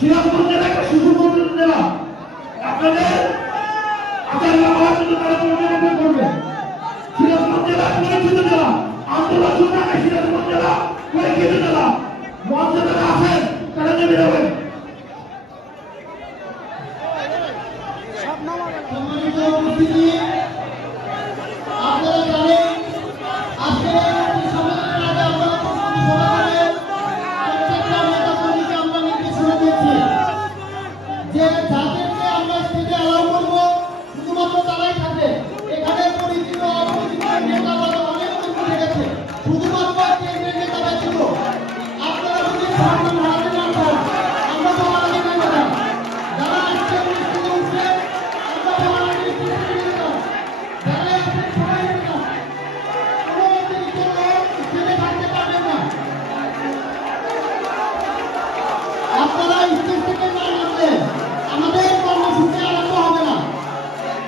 সিরাজগঞ্জ জেলা একটা সুসংগঠিত জেলা। আপনাদের আদালত মহাজন্য তারা পর্যবেক্ষণ করবে। সিরাজগঞ্জ জেলা পরিচিত জেলা, আন্দোলন সুনামে সিরাজগঞ্জ জেলা পরিচিত জেলা। মঞ্চে যারা আছেন তারা নেমে যাবেন। সম্মানিত উপস্থিতি, আপনারা জানেন আজকে এই সম্মেলনের আগে আমরা প্রস্তুতি সহকারে প্রত্যেকটা নেতা কর্মীকে আমরা নির্দেশনা দিয়েছি যে যাদেরকে আমরা স্টেজে অ্যালাউ করবো শুধুমাত্র তারাই থাকবে। এখানে পরিচিত অপরিচিত নেতা অনেক উঠে গেছে, শুধুমাত্র কেন্দ্রের নেতা ব্যতীত আপনারা যদি সম্মান হারাতে না চান আমরা সবার আগে নেমে যান। যারা আজকে স্টেজে উঠবে আমরা সবার আগে স্টেজে নেমে যান। যারা আছেন সবাই নেমে যান। কোনো অতিরিক্ত লোক স্টেজে থাকতে পারবেন না। আপনারা স্টেজ থেকে না নামলে আমাদের কর্মসূচি আরম্ভ হবে না।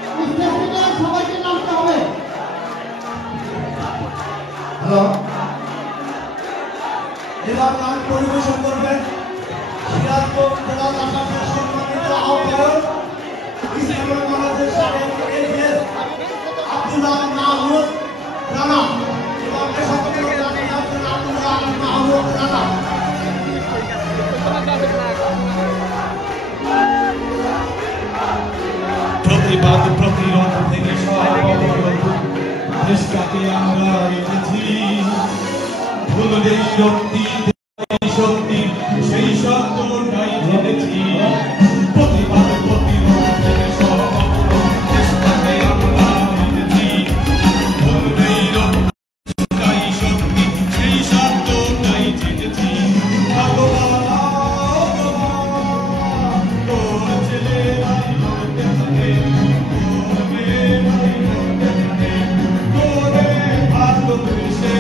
স্টেজ থেকে সবাইকে নামতে হবে। হ্যালো, এবার গান পরিবেশন করবেন সিরাজগঞ্জ জেলা প্রশাসনের সম্মানিত আহ্বায়ক ইসলামী বাংলাদেশ সাবেক এমএস আব্দুল্লাহ মাহমুদ রানা এবং দেশাত্মক গানে গাচ্ছেন আব্দুল্লাহ মাহমুদ রানা। প্রতিবাদ প্রতিরোধ থেকে সব অবরোধ দেশটাকে আমরা রেখেছি। ভুল যেই শক্তি সেই সত্যটাই জেনেছি। প্রতিবাদ প্রতিরোধ থেকে সব অবরোধ দেশটাকে আমরা রেখেছি। ভুল যেই শক্তি সেই সত্যটাই জেনেছি। তোর ছেলেরাই লড়তে থাকে, তোর মেয়েরাই লড়তে থাকে, তোরে ভালোবেসে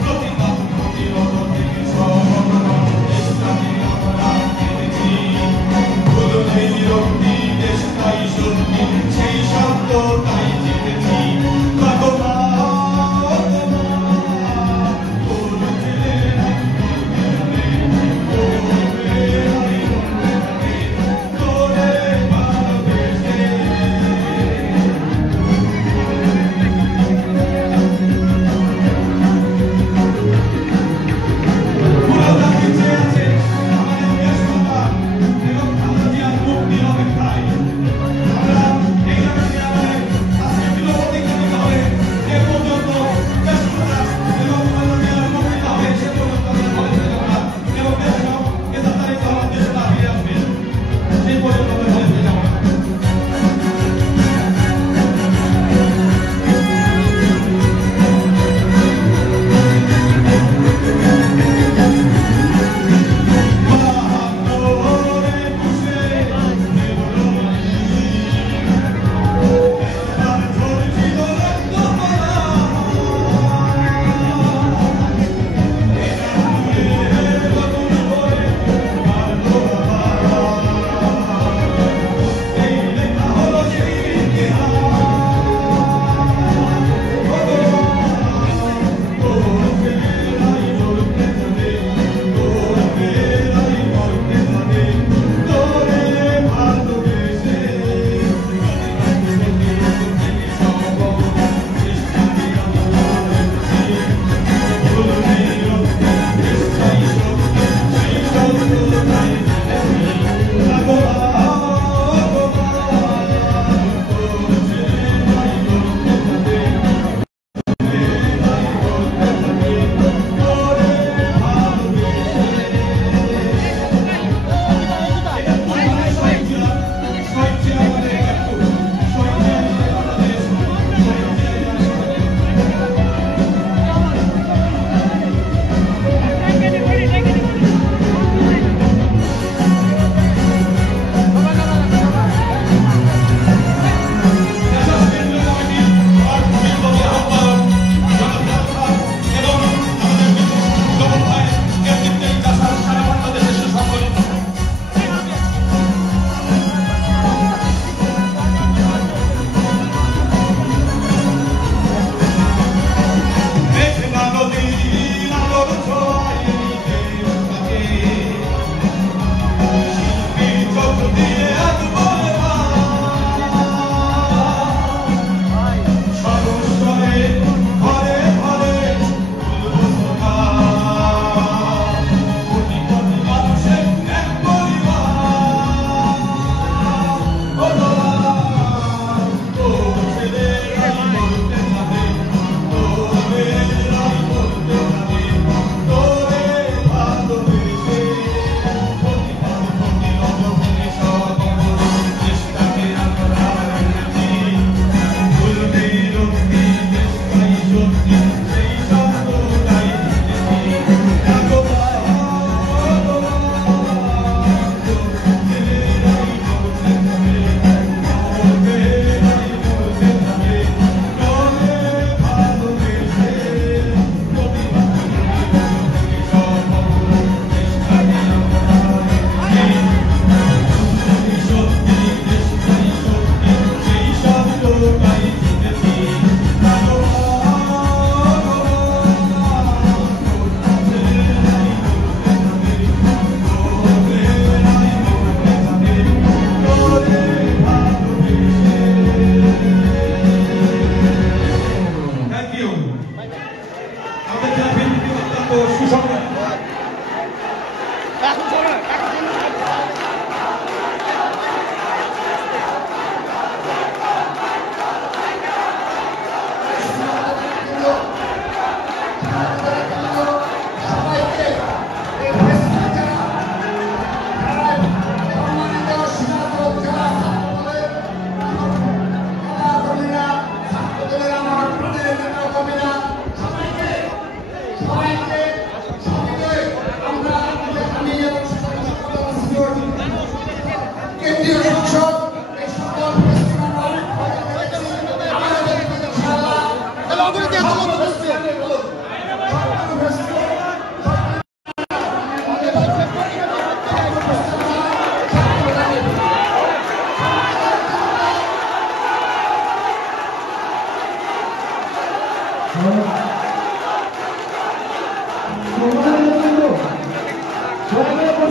প্রতিবাদ প্রতিরোধ থেকে সব অবরোধ দেশটাকে আমরা জেনেছি।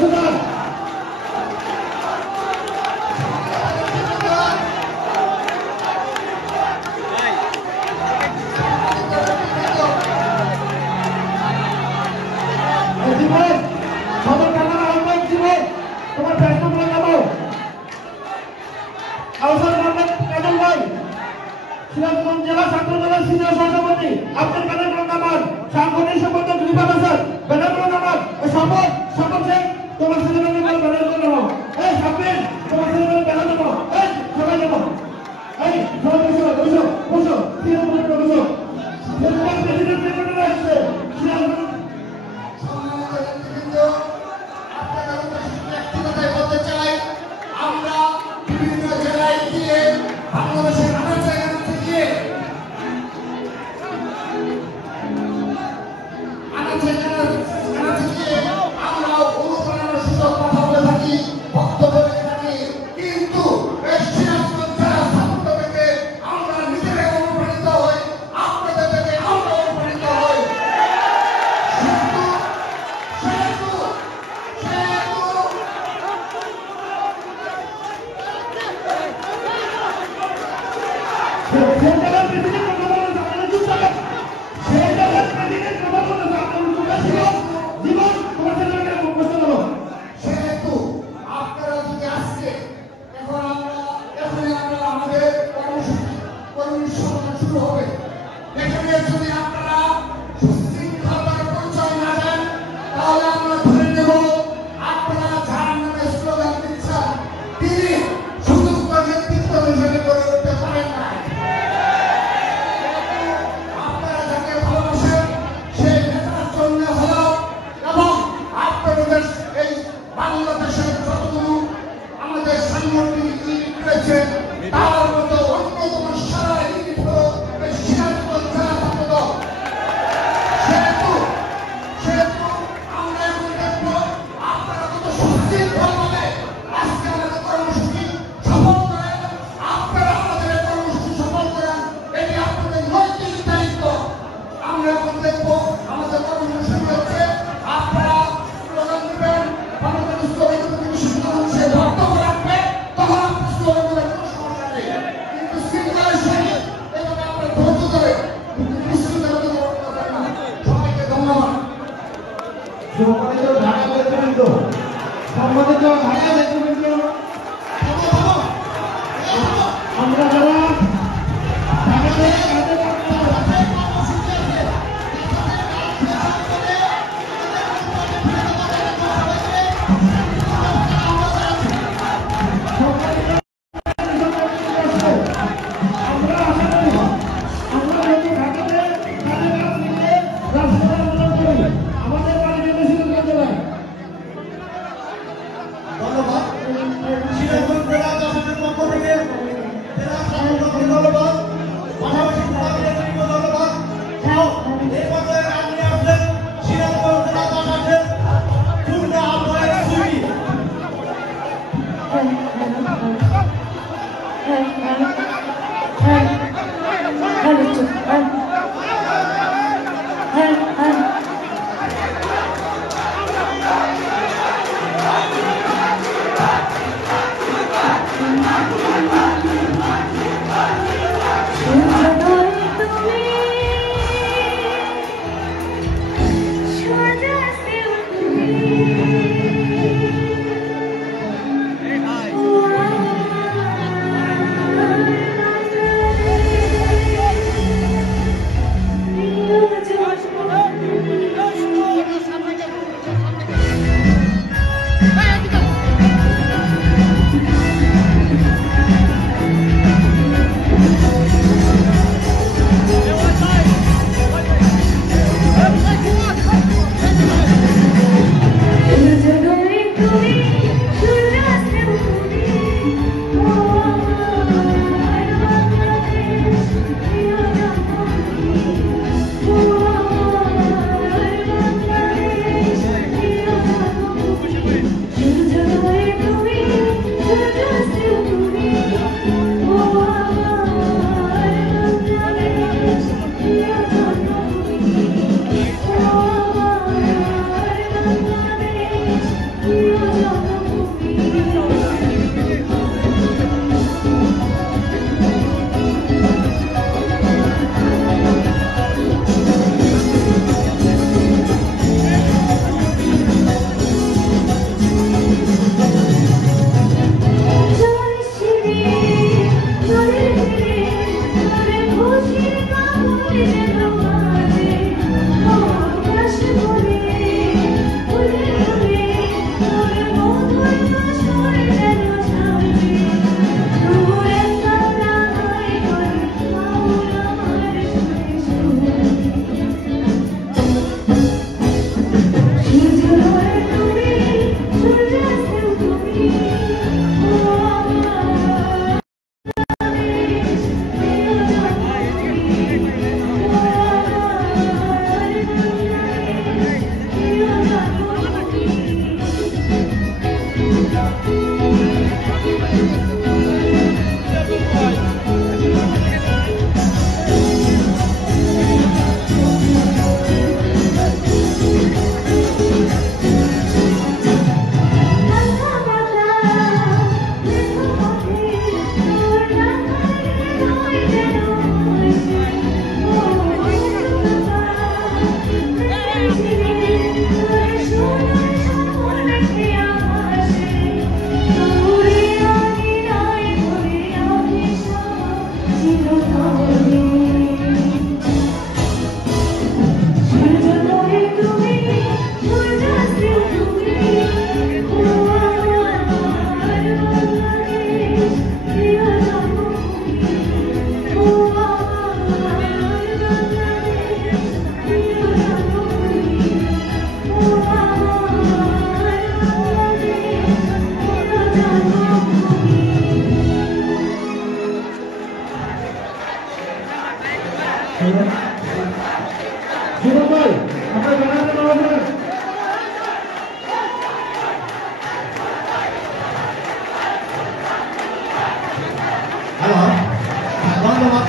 সুদান জীবন সদর থানার আহ্বায়ক জীবন তোমার দায়িত্ব বলে যাবো আহ্বান মোহাম্মদ কাজল ভাই সিরাজগঞ্জ জেলা ছাত্র দলের সিনিয়র সভাপতি আব্দুল কাদের রহমান সাংগঠনিক সম্পাদক রিফাত হাসান বেনার রহমান শপথ শপথ শেখ তোমার ছেলেমেয়ে ব্যানার দেবো এই সাবির তোমার ছেলেমেয়ে ব্যানার দেবো এই সবাই দেবো এই সবাই বসো বসো বসো সিরাজগঞ্জ বসো সিরাজগঞ্জ প্রেসিডেন্ট সেক্রেটারি আসছে সিরাজগঞ্জ আমরা বিভিন্ন জেলায় গিয়ে বাংলাদেশের নানা জায়গা থেকে আমরা অনুপ্রেরণার সুযোগ কথা বলে থাকি বক্তব্য রেখে থাকি কিন্তু আমরা নিজেরাই অনুপ্রাণিত হই আপনাদের থেকে আমরা অনুপ্রাণিত হই সেহেতু আপনারা যদি আজকে এখন আমরা আমাদের কর্মী সম্মেলন শুরু হবে এখানে যদি আপনারা সুশৃঙ্খলভাবে পরিচয় না দেন তাহলে আমরা ধরে নেব আপনারা যার নামে স্লোগান দিচ্ছেন তিনি সুযোগ্য নেতৃত্ব হিসেবে গড়ে উঠতে পারেন না আপনারা যাকে ভালোবাসেন সেই নেতার জন্য হলো এবং আপনাদের এই বাংলাদেশের যতগুলো আমাদের সাংগঠনিক ইউনিট রয়েছে তার মধ্যে অন্যতম সারা ইউনিট হলো এই সিরাজগঞ্জ জেলা ছাত্রদল সেহেতু আমরা এখন দেখব আপনারা কত সুশৃঙ্খলভাবে আজকে আমাদের কর্মসূচি সফল করেন আপনারা আমাদের এই কর্মসূচি সফল করেন এটি আপনাদের নৈতিক দায়িত্ব আমরা এখন দেখব আমাদের কর্মসূচি শুরু হচ্ছে আপনারা স্লোগান দিবেন আমাদের স্লোগান সে বক্তব্য রাখবে তখন আপনি স্লোগান দেবেন কোনো সমস্যা নেই কিন্তু শৃঙ্খলার সহিত এভাবে আপনার ধৈর্য ধরে বিশৃঙ্খলা করবেন না সবাইকে ধন্যবাদ সম্মানিত ঢাকা নেতৃবৃন্দ সম্মানিত ঢাকা নেতৃবৃন্দ আমরা যারা ঢাকাতে ধন্যবাদ সিরাজগঞ্জ জেলা জাসদের পক্ষ থেকে জেলা সংগঠন ধন্যবাদ পাশাপাশি নেতৃত্ব ধন্যবাদ এই পর্যায়ে গান নিয়ে আসলেন সিরাজগঞ্জ জেলা জাসদের পূর্ণ আহ্বায়ক সুইটি You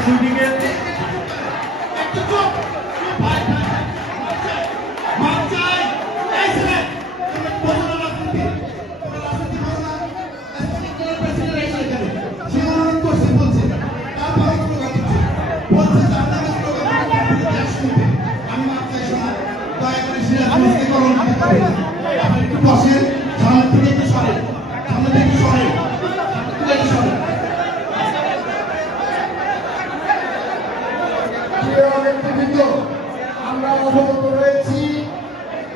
শুটিং এর আমরা অবগত রয়েছি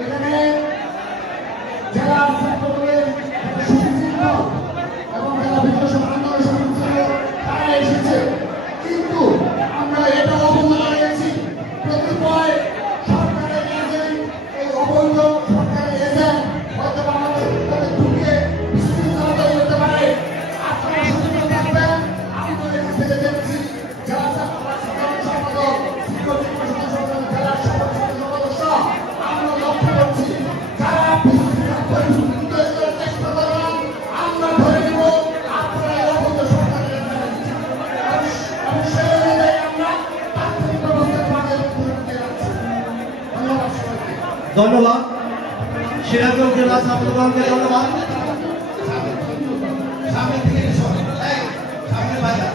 এখানে যারা ছাত্রদলের সুচিহ্ন এবং যারা বিভিন্ন আন্দোলন সমিতি ছিল তারা এসেছে, কিন্তু আমরা এটা অবগত রয়েছি কতিপয় সরকারের এজেন্ট এই অবৈধ সরকারের এজেন্ট হয়তো আমাদের ঢুকে বিশৃঙ্খলা করতে পারে। আপনারা সচেতন থাকবেন। আমরা এখান থেকে দেখছি যারা সাধারণ সম্পাদক জেলা সদস্য আমরা লক্ষ্য করছি যারা চেষ্টা করবেন আমরা ধরে নেব আপনারা অবৈধ সরকারের এবং সেই অনুযায়ী আমরা তাৎক্ষণিক ব্যবস্থা আমাদের ধন্যবাদ সবাইকে। ধন্যবাদ সিরাজগঞ্জ জেলা ছাত্রদলকে ধন্যবাদ। সামনে থেকে সামনে বাইরে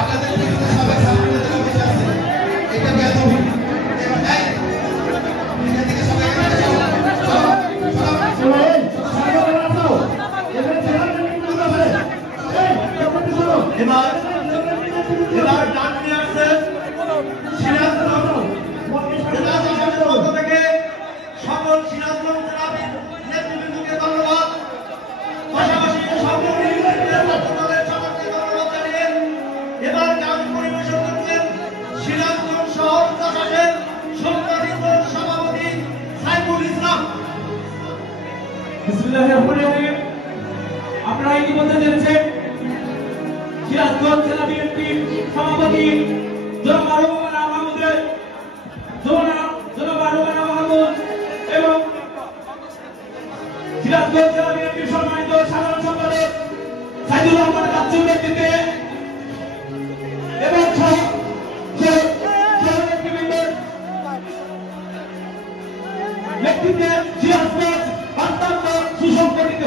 আপনাদের পিছনে সবাই সামনে থেকে বসে আছে, এটা বেয়াদবি। এবার ডাক নিয়ে আসছেন সিরাজগঞ্জ জেলা শাসকের পক্ষ থেকে সকল সিরাজগঞ্জ জেলা নেতৃবৃন্দকে ধন্যবাদ। পাশাপাশি সকল দলের সকলকে ধন্যবাদ জানিয়ে এবার গান পরিবেশন করছেন সিরাজগঞ্জ শহর প্রশাসনের সম্মানিত সভাপতি সাইফুল ইসলাম। বিসমিল্লাহির রহমানির রহিম। আপনারা ইতিমধ্যে দেখছেন সিরাজগঞ্জ জেলা বিএনপির সভাপতি জনাব আরুমানা মাহমুদের জনাব আরুমানা মাহমুদ এবং সিরাজগঞ্জ জেলা বিএনপির সম্মানিত সাধারণ সম্পাদক সাইদুর রহমান কাচ্চুর নেতৃত্বে এবং নেতৃবৃন্দের নেতৃত্বে সিরাজগঞ্জ অত্যন্ত সুসংগঠিত।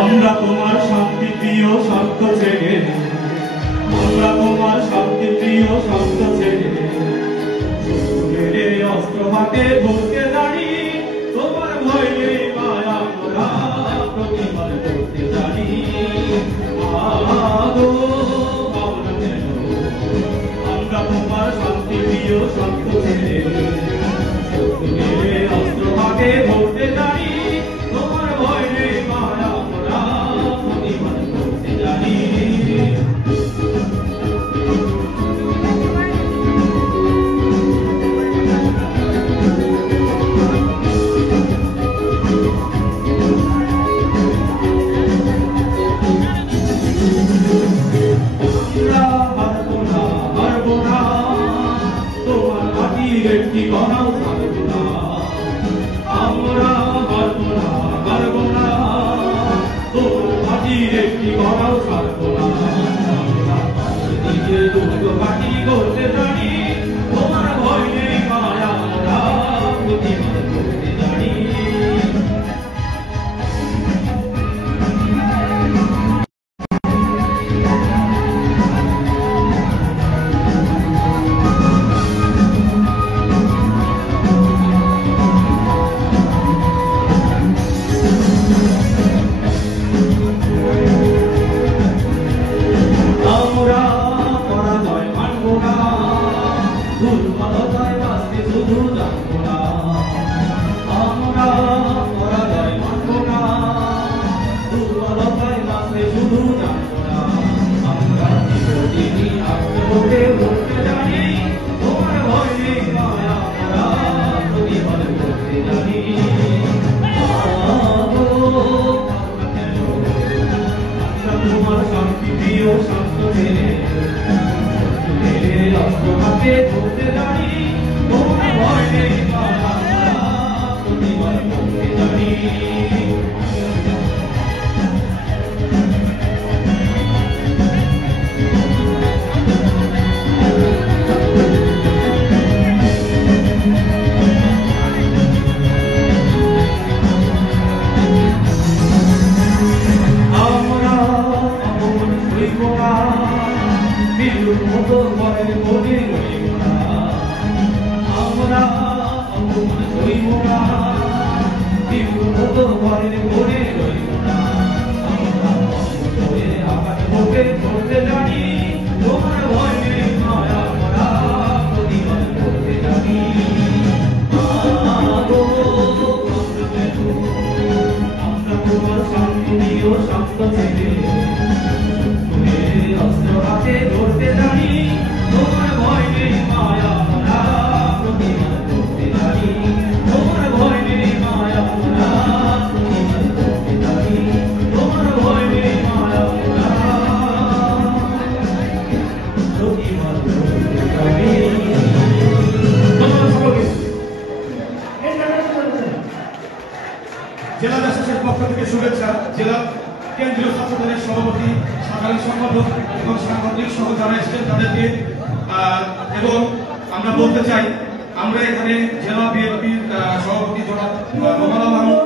আমরা তোমার শান্তি প্রিয় সত্য ছেড়ে, আমরা তোমার শান্তি প্রিয় সত্য ছেড়ে শত্রুদের অস্ত্র হাতে ধরতে জানি, তোমার ভয় নেই মায়া মোরা প্রতিবাদ করতে জানি। আদো ভাবনা যেন আমরা তোমার শান্তি প্রিয় সত্য ছেড়ে শত্রুদের অস্ত্র হাতে ধরতে জানি, তোমার ভয় নেই মায়া মোরা প্রতিবাদ করতে জানি। একটি গণাও ছাড়ব না, আমরা পারব না, পারব না, তোর মাটির একটি গণাও ছাড়ব না। আমরা নিজের দুঃখ ঘাটি করতে জানি, তোমার ভয় নেই মায়া আমরা প্রতিবাদ করতে জানি। হাতে ধরতে জানি তোমার ভয় নেই মায়া প্রতিবাদ করতে জানি জেলা প্রশাসনের পক্ষ থেকে শুভেচ্ছা। জেলা কেন্দ্রীয় ছাত্রদলের সভাপতি, সাধারণ সম্পাদক এবং সাংগঠনিক সহ যারা এসেছেন তাদেরকে এবং আমরা বলতে চাই আমরা এখানে জেলা বিএনপির সভাপতি জনাব মোহাম্মদ মাহমুদ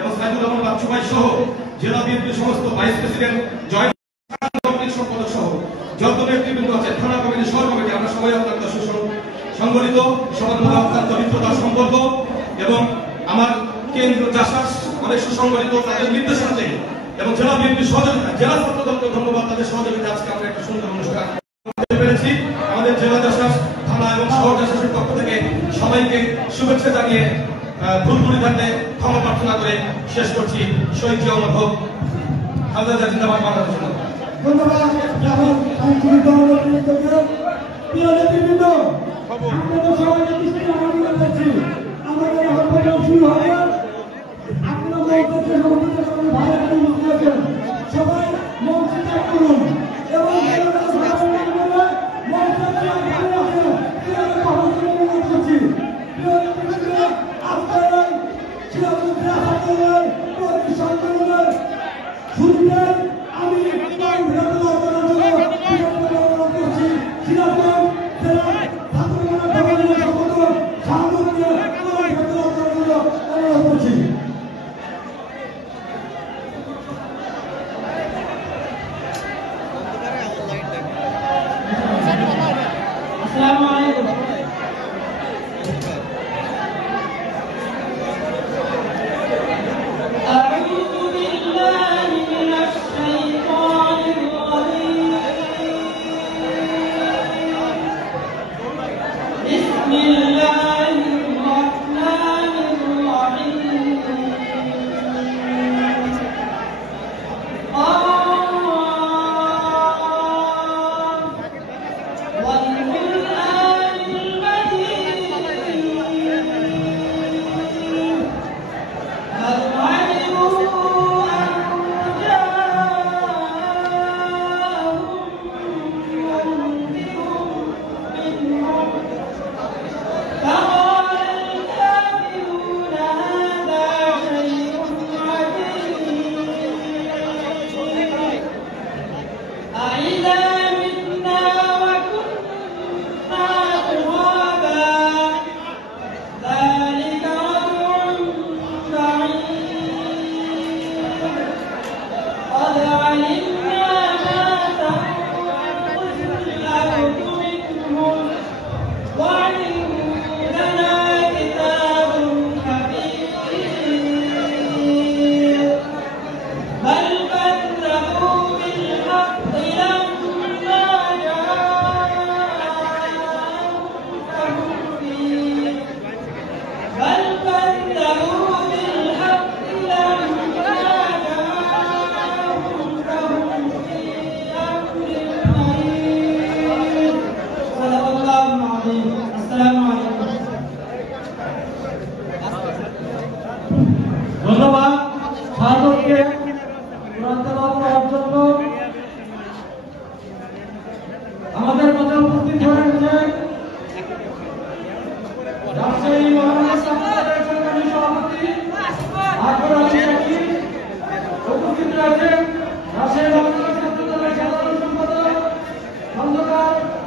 এবং সাইদুর রহমান বাচ্চু ভাই সহ জেলা বিএনপির সমস্ত ভাইস প্রেসিডেন্ট জয়েন্ট সাংগঠনিক সম্পাদক সহ যত নেতৃবৃন্দ আছে, থানা কমিটি, শহর কমিটি, আমরা সবাই অত্যন্ত সংগঠিত, সবার মধ্যে অত্যন্ত মিত্রতার সম্পর্ক এবং আমার কেন্দ্র জাসাস অনেক সুসংগঠিত, তাদের নির্দেশনা থেকে এবং জেলা বিএনপির সহযোগিতা, জেলা ছাত্রদলকে ধন্যবাদ, তাদের সহযোগিতা আজকে আমরা একটা সুন্দর অনুষ্ঠান করতে পেরেছি। আমাদের জেলা জাসাস, থানা এবং শহর জাসাসের পক্ষ থেকে সবাইকে শুভেচ্ছা জানিয়ে ভুল ভুলিধান্তে ক্ষমা প্রার্থনা করে শেষ করছি। শহীদ জিয়া অমর হোক, খালেদা জিন্দাবাদ, বাংলাদেশ জিন্দাবাদ। ধন্যবাদ। প্রিয় নেতৃবৃন্দ, আপনাদের সবাইকে দৃষ্টি আকর্ষণ করছি। আমাদের এখন প্রোগ্রাম শুরু হবে। আপনারা মঞ্চে ভালো করে বুঝতে পারছেন। সবাই মঞ্চে ত্যাগ করুন এবং والقرآن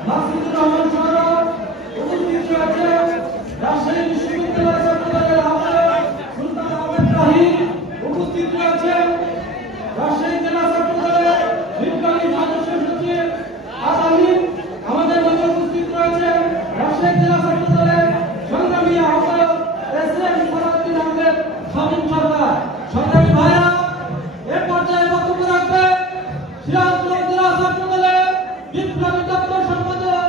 মাসুদুর রহমান সহ উপস্থিত রয়েছে রাজশাহী বিশ্ববিদ্যালয় ছাত্রদলের আহ্বায়ক সুলতান আহমেদ রাহিম, উপস্থিত রয়েছে রাজশাহী জেলা ছাত্রদলের বিপ্লবী সদস্য সচিব আসামিন, আমাদের মধ্যে উপস্থিত রয়েছে রাজশাহী জেলা ছাত্রদলের সংগ্রামী আহ্বায়ক এসএম সালাউদ্দিন আহমেদ শামীম সরকার। সংগ্রামী ভাইরা, এ পর্যায়ে বক্তব্য রাখবে সিরাজগঞ্জ জেলা ছাত্রদলের বিপ্লবী দপ্তর সম্পাদক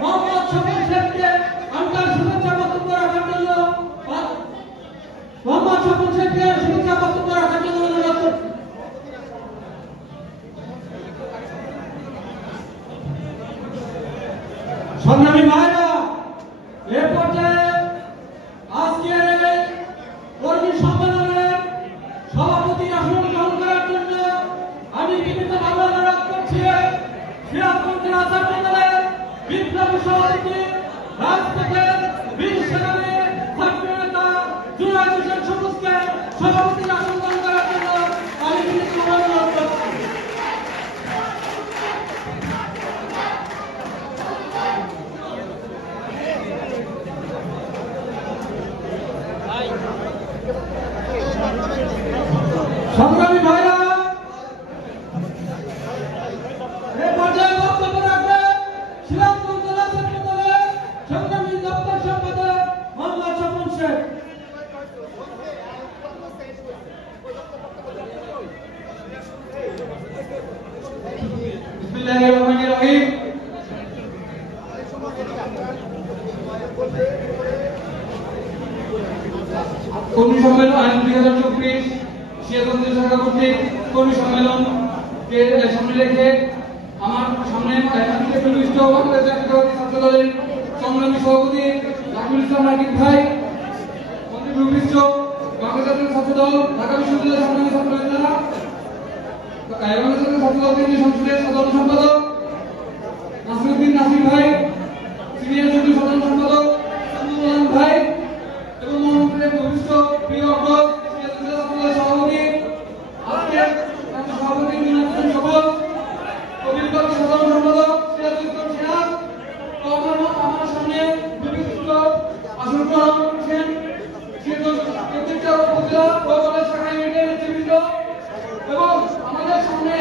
মোহাম্মদ শফিক শেখকে আমরা শুভেচ্ছা বক্তব্য রাখার জন্য মোহাম্মদ শফিক শেখকে শুভেচ্ছা বক্তব্য রাখার জন্য অনুরোধ করছি। সংগ্রামী ভাইরা, এ পর্যায়ে আজকের এই কর্মী সম্মেলনের সভাপতি আসন গ্রহণ করার জন্য আমি বিনীতভাবে অনুরোধ করছি সিরাজগঞ্জ জেলা ছাত্রদলের বিপ্লবী সভাপতি রাজপথের বীর সেনানী ছাত্র নেতা জুনায়েদ হোসেন সবুজকে সভাপতি আসন গ্রহণ করার জন্য আমি বিনীতভাবে অনুরোধ করছি। সংগ্রামী ভাইরা, এ পর্যায়ে বক্তব্য রাখবে সিরাজগঞ্জ জেলা ছাত্রদলের সংগ্রামী দপ্তর সম্পাদক মোহাম্মদ স্বপন শেখ। বিসমিল্লাহির রহমানির রহিম। কর্মী সম্মেলন আইন 2024 সিরাজগঞ্জ শাখা কর্তৃক কর্মী সম্মেলনকে সামনে রেখে আমার সামনে বাংলাদেশ জাতীয়তাবাদী ছাত্রদলের সংগ্রামী সভাপতি রাকিবুল ইসলাম রাকিব ভাই, মন্ত্রী ভূমিষ্ঠ বাংলাদেশ জাতীয় ছাত্রদল ঢাকা বিশ্ববিদ্যালয়ের সংগ্রামী ছাত্র নেতারা, বাংলাদেশ জাতীয় ছাত্রদল কেন্দ্রীয় সংসদের সাধারণ সম্পাদক নাসিরউদ্দিন নাসির ভাই, সিনিয়র যুগ্ম সাধারণ সম্পাদক আব্দুল ভাই এবং মন্ত্রীর ভূমিষ্ঠ প্রিয় অগ্রজ সভাপতি আজকের সভাপতি জুনায়েদ হোসেন সবুজ, বিপ্লবী সাধারণ সম্পাদক সিরাজুল ইসলাম সিরাজ, আমার সামনে বিশিষ্ট আসন গ্রহণ করছেন প্রত্যেকটা উপজেলা ও কলেজ শাখা ইউনিটের নেতৃবৃন্দ এবং আমাদের সামনে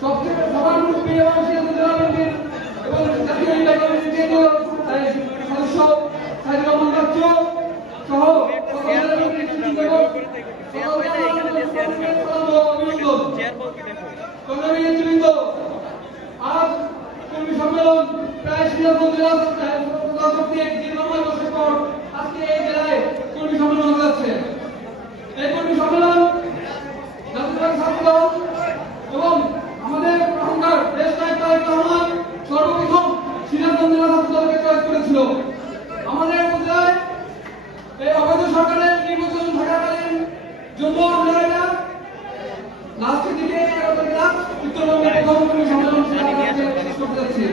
সবচেয়ে সবার মুরব্বী এবং সিরাজগঞ্জ জেলা বিএনপির এবং জাতীয় নির্বাচনের কেন্দ্রীয় সদস্য সাইদুর রহমান বাচ্চু সহ সংগ্রামী নেতৃবৃন্দ, আজ কর্মী সম্মেলন প্রায় সিরাজগঞ্জ জেলা কর্তৃক দীর্ঘময় বছর পর আজকে এই জেলায় কর্মী সম্মেলন হতে যাচ্ছে। এই কর্মী সম্মেলন জাতীয়তাবাদী ছাত্রদল এবং আমাদের অহংকার দেশ নায়ক তারেক রহমান সর্বপ্রথম সিরাজগঞ্জ জেলা ছাত্রদলকে চয়েস করেছিল। আমাদের উপজেলায় এই অবৈধ সরকারের নির্বাচন থাকাকালীন জন্য আমরা এটা লাস্টের দিকে 11 তারিখ উত্তরবঙ্গের প্রথম কর্মী সম্মেলন শেষ করতে যাচ্ছি।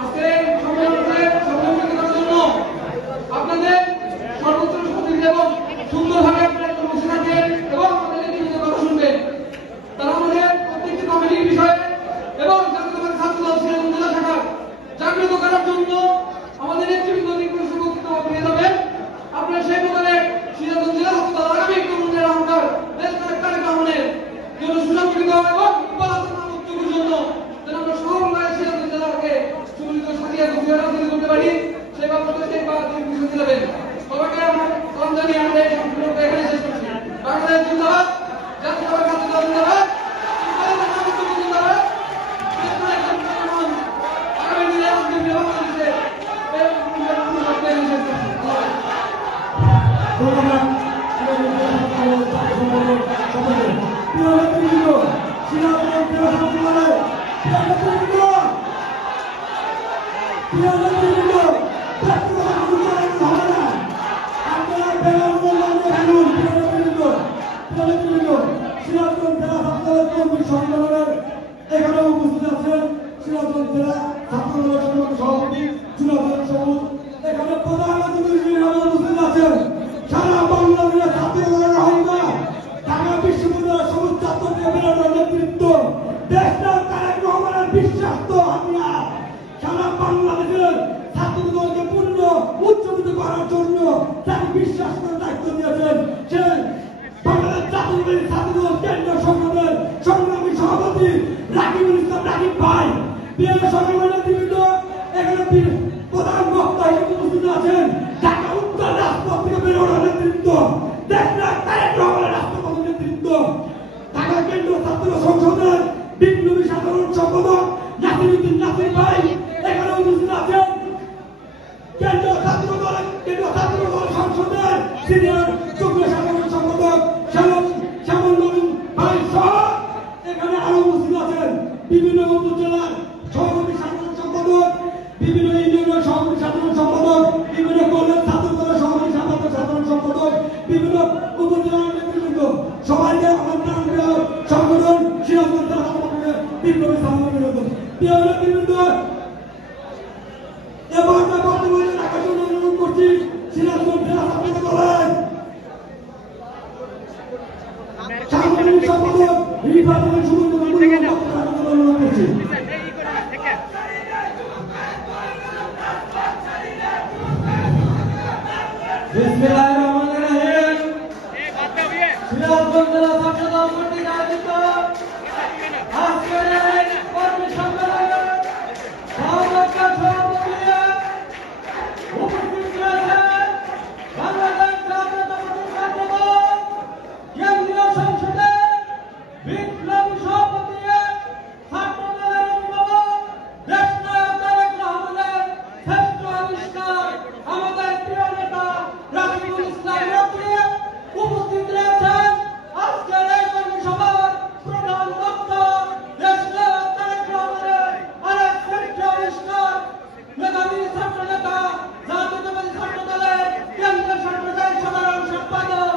আজকে সম্মেলনকে সম্মেলন করার জন্য আপনাদের সর্বোচ্চ সহযোগিতা এবং সুন্দরভাবে আপনারা বসে থাকবেন এবং আমাদের নিজেদের কথা শুনবেন। তারা আমাদের প্রত্যেকটি কমিটির বিষয়ে এবং জাতীয়তাবাদী ছাত্রদল সিরাজগঞ্জ জেলা শাখা জাগ্রত করার জন্য আমাদের নেতৃবৃন্দ বক্তব্য পেয়ে যাবেন। আপনারা সেই মোতাবেক সিরাজগঞ্জ জেলা ছাত্রদল আগামী তরুণদের অহংকার দেশ নায়ক তারেক রহমানের জন্য সুসংগঠিত এবং মুক্তির জন্য যেন আমরা সর্বদাই সিরাজগঞ্জ জেলাকে সুগঠিত সাজিয়ে গুছিয়ে রাজনীতি করতে পারি সেই বাবদে সেই বিষয় দিলেন। সবাইকে আমার সালাম জানিয়ে আমরা এই সম্পূর্ণ এখানে শেষ করছি। বাংলাদেশ জিন্দাবাদ, জাতীয়তাবাদী ছাত্রদল জিন্দাবাদ, জিন্দাবাদ। আগামী দিনে বাংলাদেশে এখানে উপস্থিত আছেন সিরাজগঞ্জ জেলা ছাত্রদলের সভাপতি জুনায়েদ হোসেন সবুজ, এখানে প্রধান অতিথি উপস্থিত আছেন সারা বাংলাদেশের জাতীয় রহিমা ঢাকা বিশ্ববিদ্যালয়ের সবুজ ছাত্র নেতৃত্ব দেশ নায়ক তারেক রহমানের বিশ্বাস তো হাতিয়ার সারা বাংলাদেশের ছাত্রদলকে পূর্ণ উজ্জীবিত করার জন্য তাকে বিশ্বাস করে দায়িত্ব দিয়েছেন। সে বাংলাদেশ জাতীয়তাবাদী ছাত্রদল কেন্দ্রীয় সংসদের সংগ্রামী সভাপতি রাকিবুল ইসলাম রাকিব ভাই, প্রিয় সংগ্রামী নেতৃবৃন্দ, এখানে প্রধান বক্তা হিসেবে উপস্থিত আছেন ঢাকা উত্তর রাজপথ থেকে বেরোনোর নেতৃত্ব, দেশনায়ক তারেক রহমানের রাষ্ট্রপতি নেতৃত্ব, ঢাকা কেন্দ্রীয় ছাত্র সংসদের বিপ্লবী সাধারণ সম্পাদক নাসিরউদ্দিন নাসির ভাই এখানে উপস্থিত আছেন। কেন্দ্রীয় ছাত্র দল সংসদের সিনিয়র যুগ্ম সাধারণ সম্পাদক শ্যামল নবীন ভাই সহ এখানে আরো উপস্থিত আছেন বিভিন্ন উপজেলার সভাপতি সাধারণ সম্পাদক, বিভিন্ন ইউনিয়নের সভাপতি সাধারণ সম্পাদক, বিভিন্ন কলেজ ছাত্র দলের সভাপতি সাধারণ সম্পাদক, বিভিন্ন উপজেলার নেতৃবৃন্দ, সবাইকে আমার প্রাণপ্রিয় সংগঠন সিরাজগঞ্জ জেলা সম্পর্কে বিপ্লবী সাধারণ প্রিয় নেতৃবৃন্দ, এবার বর্তমানে রাখার জন্য অনুরোধ করছি সিরাজগঞ্জ জেলা ছাত্র দলের সাংগঠনিক সম্পাদক রিফাত আলী সুমন্ত অনুরোধ করছি। সিরাজগঞ্জ জেলা ছাত্র দল কর্তৃক আয়োজিত আজকের এই কর্মী সম্মেলনে উপস্থিত রয়েছেন বাংলাদেশ জাতীয়তাবাদী ছাত্র দল কেন্দ্রীয় সংসদের বিপ্লবী সভাপতি, ছাত্র দলের অভিভাবক, দেশনায়ক তারেক রহমানের শ্রেষ্ঠ আবিষ্কার আমাদের প্রিয় নেতা রাকিবুল ইসলাম রাকিব। উপস্থিত রয়েছেন আজকের এই কর্মী সভার প্রধান বক্তা, দেশনায়ক তারেক রহমানের আরেক শ্রেষ্ঠ আবিষ্কার মেধাবী ছাত্র নেতা, জাতীয়তাবাদী ছাত্র দলের কেন্দ্রীয় সংসদের সাধারণ সম্পাদক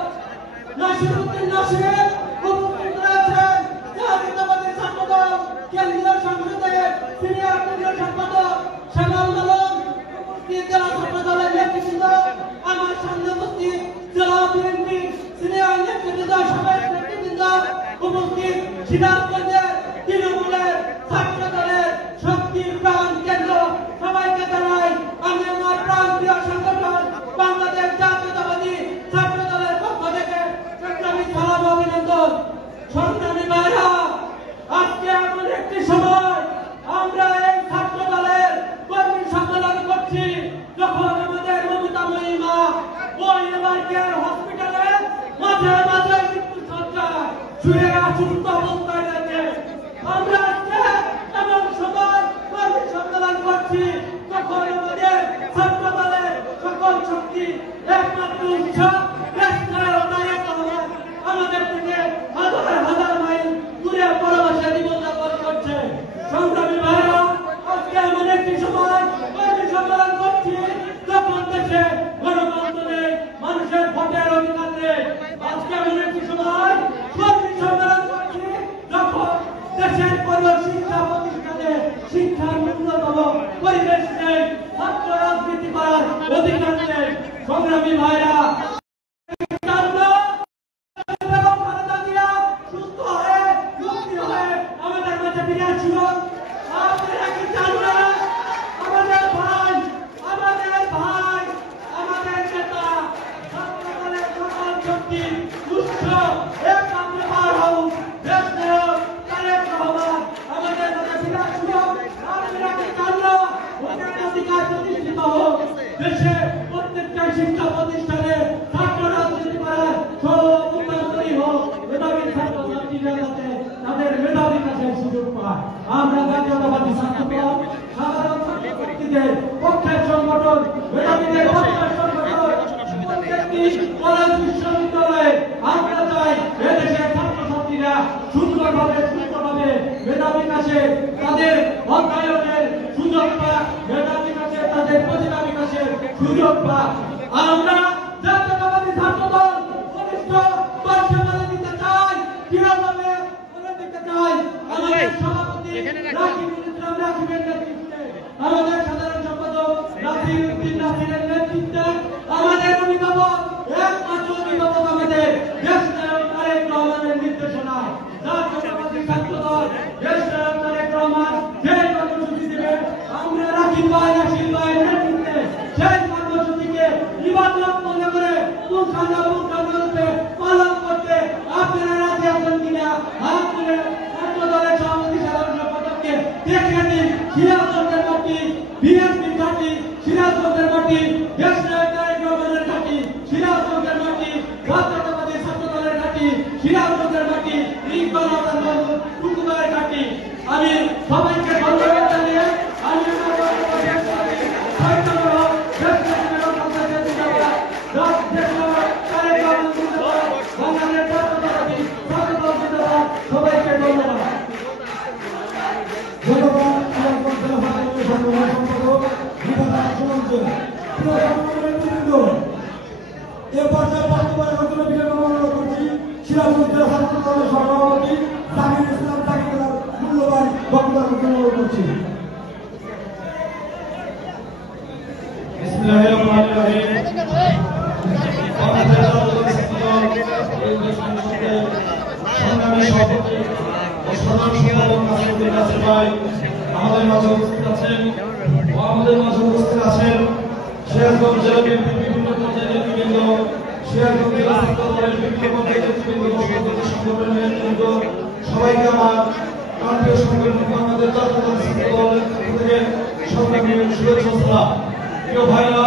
নাসিরউদ্দিন নাসির। উপস্থিত রয়েছেন জাতীয়তাবাদী ছাত্র দল কেন্দ্রীয় সংসদের সিনিয়র যুগ্ম সম্পাদক শ্যামল নবীন। উপস্থিত জেলা ছাত্র দলের নেতৃবৃন্দ, আমার সামনে উপস্থিত জেলা বিএনপি সিনিয়র নেতৃবৃন্দ, সাবেক নেতৃবৃন্দ, উপস্থিত সিরাজগঞ্জের তৃণমূলের ছাত্র দলের শক্তির প্রাণ কেন্দ্র, সবাইকে জানাই আমি আমার প্রাণ প্রিয় সংগঠন বাংলাদেশ জাতীয়তাবাদী ছাত্র দলের পক্ষ থেকে সংগ্রামী সালাম ও অভিনন্দন। সংগ্রামী ভাইরা, আজকে এমন একটি সময় আমরা এই ছাত্র দলের কর্মী সম্মেলন করছি যখন আমাদের মমতাময়ী মা ওই এবার কেয়ার হসপিটালে মাঝে মাঝে মৃত্যু সজ্জায় শুয়ে অসুস্থ অবস্থায় রয়েছে। আমরা আজকে এমন সময় কর্মী সম্মেলন করছি যখন আমাদের ছাত্র দলের সকল শক্তি একমাত্র উৎস দেশনায়ক তারেক রহমান আমাদের থেকে হাজার হাজার মাইল দূরে পরবাসে জীবনযাপন করছে। সংগ্রামী ভাইরা, আজকে এমন একটি সময় কর্মী সম্মেলন করছি যখন দেশে গণতন্ত্র নেই, মানুষের ভোটের অধিকার নেই। আজকে এমন একটি সময় কর্মী সম্মেলন করছি যখন দেশের কোনো শিক্ষা প্রতিষ্ঠানে শিক্ষার ন্যূনতম পরিবেশ নেই, ছাত্র রাজনীতি করার অধিকার নেই। সংগ্রামী ভাইরা, সুস্থ হয়ে মুক্তি হয়ে আমাদের মাঝে ফিরে আসছিল। আপনারা কি চান না আমাদের ভাই, আমাদের নেতা, ছাত্র দলের সকল শক্তি উৎস একমাত্র বার হোক দেশনায়ক তারেক রহমান আমাদের মাঝে ফিরে আসছিল। আপনারা কি চান না ভোটের অধিকার প্রতিষ্ঠিত হোক, দেশে প্রত্যেকটা শিক্ষা প্রতিষ্ঠানে ছাত্র রাজনীতি করার সর্বোত্তরী হোক, মেধাবী ছাত্র ছাত্রীরা যাতে তাদের মেধা বিকাশের সুযোগ পায়। আমরা জাতীয়তাবাদী ছাত্র দল সাধারণ ছাত্রছাত্রীদের পক্ষের সংগঠন, মেধাবীদের পক্ষের সংগঠন, প্রত্যেকটি কলেজ বিশ্ববিদ্যালয়ে আমরা চাই এদেশের ছাত্রছাত্রীরা সুন্দরভাবে সুস্থভাবে মেধা বিকাশে তাদের অধ্যয়নের সুযোগ পায়, মেধা বিকাশে তাদের প্রতিভা বিকাশের সুযোগ পায়। আমরা জাতীয়তাবাদী ছাত্র দল কনিষ্ঠ বর্ষে বলে দিতে চাই, কিভাবে বলে দিতে চাই, আমাদের সভাপতি রাকিবুল ইসলাম রাকিবের নেতৃত্বে, আমাদের সাধারণ সম্পাদক নাসিরউদ্দিন নাসিরের নেতৃত্বে, আমাদের অভিভাবক একমাত্র অভিভাবক আমাদের দেশনায়ক তারেক রহমানের নির্দেশনায় জাতীয়তাবাদী ছাত্র দল দেশনায়ক তারেক রহমান যে কর্মসূচি দেবে আমরা নাসির ভাই নেতৃত্বে সেই কর্মসূচিকে ইবাদত মনে করে মুখানুরূপে পালন করতে আপনারা রাজি আছেন কিনা হাত তুলে ছাত্র দলের সভাপতি সাধারণ সম্পাদককে দেখিয়ে দিন। সিরাজগঞ্জের মাটি বিএনপির ঘাঁটি, সিরাজগঞ্জের মাটি দেশনায়ক তারেক রহমানের ঘাঁটি, সিরাজগঞ্জের মাটি জাতীয়তাবাদী ছাত্র দলের ঘাঁটি, সিরাজগঞ্জের মাটি ইকবাল হাসান মাহমুদ টুকুবাইয়ের ঘাঁটি। আমি সবাইকে ধন্যবাদ জানিয়ে আমি সবাইকে ধন্যবাদ। এ পর্যায়ে বক্তব্য রাখার জন্য বিশেষ অনুরোধ করছি সিরাজগঞ্জ জেলা ছাত্র দলের সভাপতি জাহির ইসলাম তাকে তার মূল্যবান বক্তব্য রাখার জন্য অনুরোধ করছি। আমাদের মাঝে উপস্থিত আছেন সিরাজগঞ্জ জেলা বিএনপির বিভিন্ন পর্যায়ের নেতৃবৃন্দ, সিরাজগঞ্জ জেলা ছাত্র দলের বিভিন্ন পর্যায়ের নেতৃবৃন্দ, সংগঠনের নেতৃবৃন্দ, সবাইকে আমার প্রান্তীয় সংগঠন আমাদের জাতীয় ছাত্র দলের পক্ষ থেকে সংগ্রামী শুভেচ্ছা সালাম। প্রিয় ভাইরা,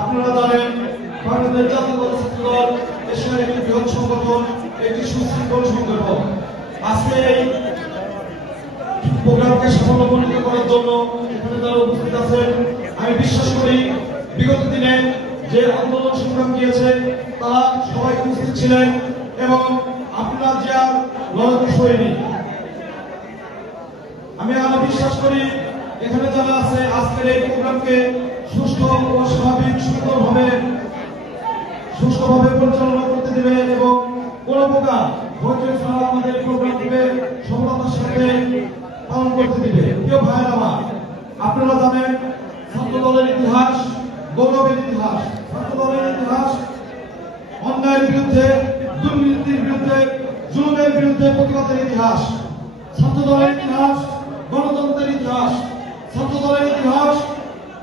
আপনারা জানেন বাংলাদেশ জাতীয় ছাত্র দল এশিয়ার একটি বৃহৎ সংগঠন, একটি সুশৃঙ্খল সংগঠন। আজকে এই প্রোগ্রামকে সফলমণ্ডিত করার জন্য এখানে যারা উপস্থিত আছেন, আমি বিশ্বাস করি বিগত দিনে যে আন্দোলন সংগ্রাম গিয়েছে তারা সবাই উপস্থিত ছিলেন এবং আপনার যে আর লড়াকু সৈনিক। আমি আরো বিশ্বাস করি এখানে যারা আছে আজকের এই প্রোগ্রামকে সুষ্ঠু ও স্বাভাবিক সুষ্ঠুভাবে পরিচালনা করতে দেবে এবং কোনো প্রকার ধৈর্য ছাড়া আমাদের প্রোগ্রামকে সফলতার সাথে পালন করতে দিবে। প্রিয় ভাইয়েরা আমার, আপনারা জানেন ছাত্র দলের ইতিহাস গৌরবের ইতিহাস। ছাত্র দলের ইতিহাস অন্যায়ের বিরুদ্ধে, দুর্নীতির বিরুদ্ধে, জুলুমের বিরুদ্ধে প্রতিবাদের ইতিহাস। ছাত্র দলের ইতিহাস গণতন্ত্রের ইতিহাস। ছাত্র দলের ইতিহাস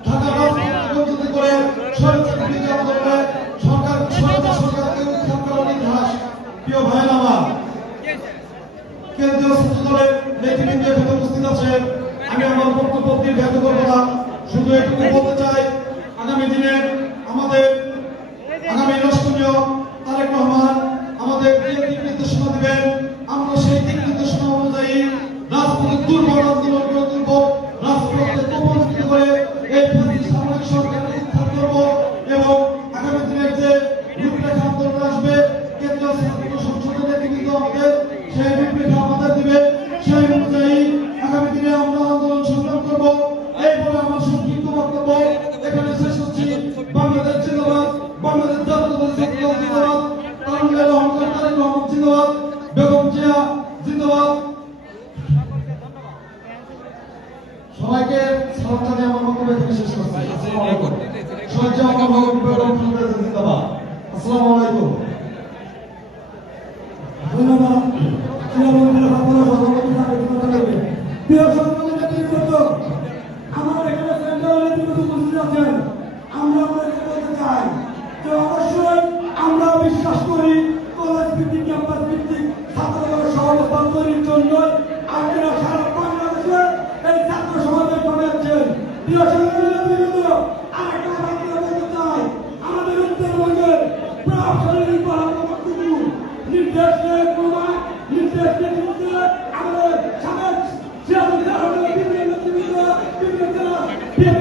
ঢাকা রাজপথকে বঞ্চিত করে স্বৈরাচার বিরোধী আন্দোলনে সরকারকে উৎখাত করার ইতিহাস। প্রিয় ভাইয়েরা আমার, কেন্দ্রীয় ছাত্র দলের নেতৃবৃন্দ এখানে উপস্থিত আছেন। আমি আমার বক্তব্য দীর্ঘায়িত করব না, শুধু এটুকু বলতে চাই আগামী দিনে আমাদের আগামী রাষ্ট্রীয় তারেক রহমান আমাদের দিক নির্দেশনা দিবেন, আমরা সেই দিক নির্দেশনা অনুযায়ী রাজপথে দুর্বল আন্দোলন করে তুলব, রাজপথে উপস্থিত করে এই সামরিক সরকারকে উৎখাত করব এবং আগামী দিনের যে রূপরেখা আন্দোলন আসবে কেন্দ্রীয় ছাত্র সংসদের নেতৃবৃন্দ আমাদের সেই রূপরেখা আমাদের দিবে, সেই অনুযায়ী আগামী দিনে আমরা আন্দোলন সংগ্রাম করব। এই বলে আমার সংক্ষিপ্ত বক্তব্য এখানে শেষ করছি। বাংলাদেশ জিন্দাবাদ, বাংলাদেশ জাতীয়তাবাদী ছাত্র দল জিন্দাবাদ, তারুণ্যের অহংকার তারেক রহমান জিন্দাবাদ, বেগম জিয়া জিন্দাবাদ। সবাইকে সালাম জানিয়ে আমার বক্তব্য এখানে শেষ করছি। আসসালামু আলাইকুম। সহ্য আমার ভগবান বেগম জিন্দাবাদ। আসসালামু আলাইকুম। ধন্যবাদ। প্রিয় সংগঠনের নেতৃবৃন্দ, আমার এখানে সেন্ট্রাল নেতৃবৃন্দ উপস্থিত আছেন। আমরা আপনাদেরকে বলতে চাই যে অবশ্যই আমরা বিশ্বাস করি কলেজ ভিত্তিক, ক্যাম্পাস ভিত্তিক ছাত্র দলের সহাবস্থান তৈরির জন্য আপনারা সারা বাংলাদেশে এই ছাত্র সমাবেশ বানাচ্ছেন। প্রিয় সংগঠনের নেতৃবৃন্দ, আরেকটা কথা বলতে চাই, আমাদের উত্তরবঙ্গের প্রভাবশালী নির্দেশ নেতৃত্বে আমাদের সাবেক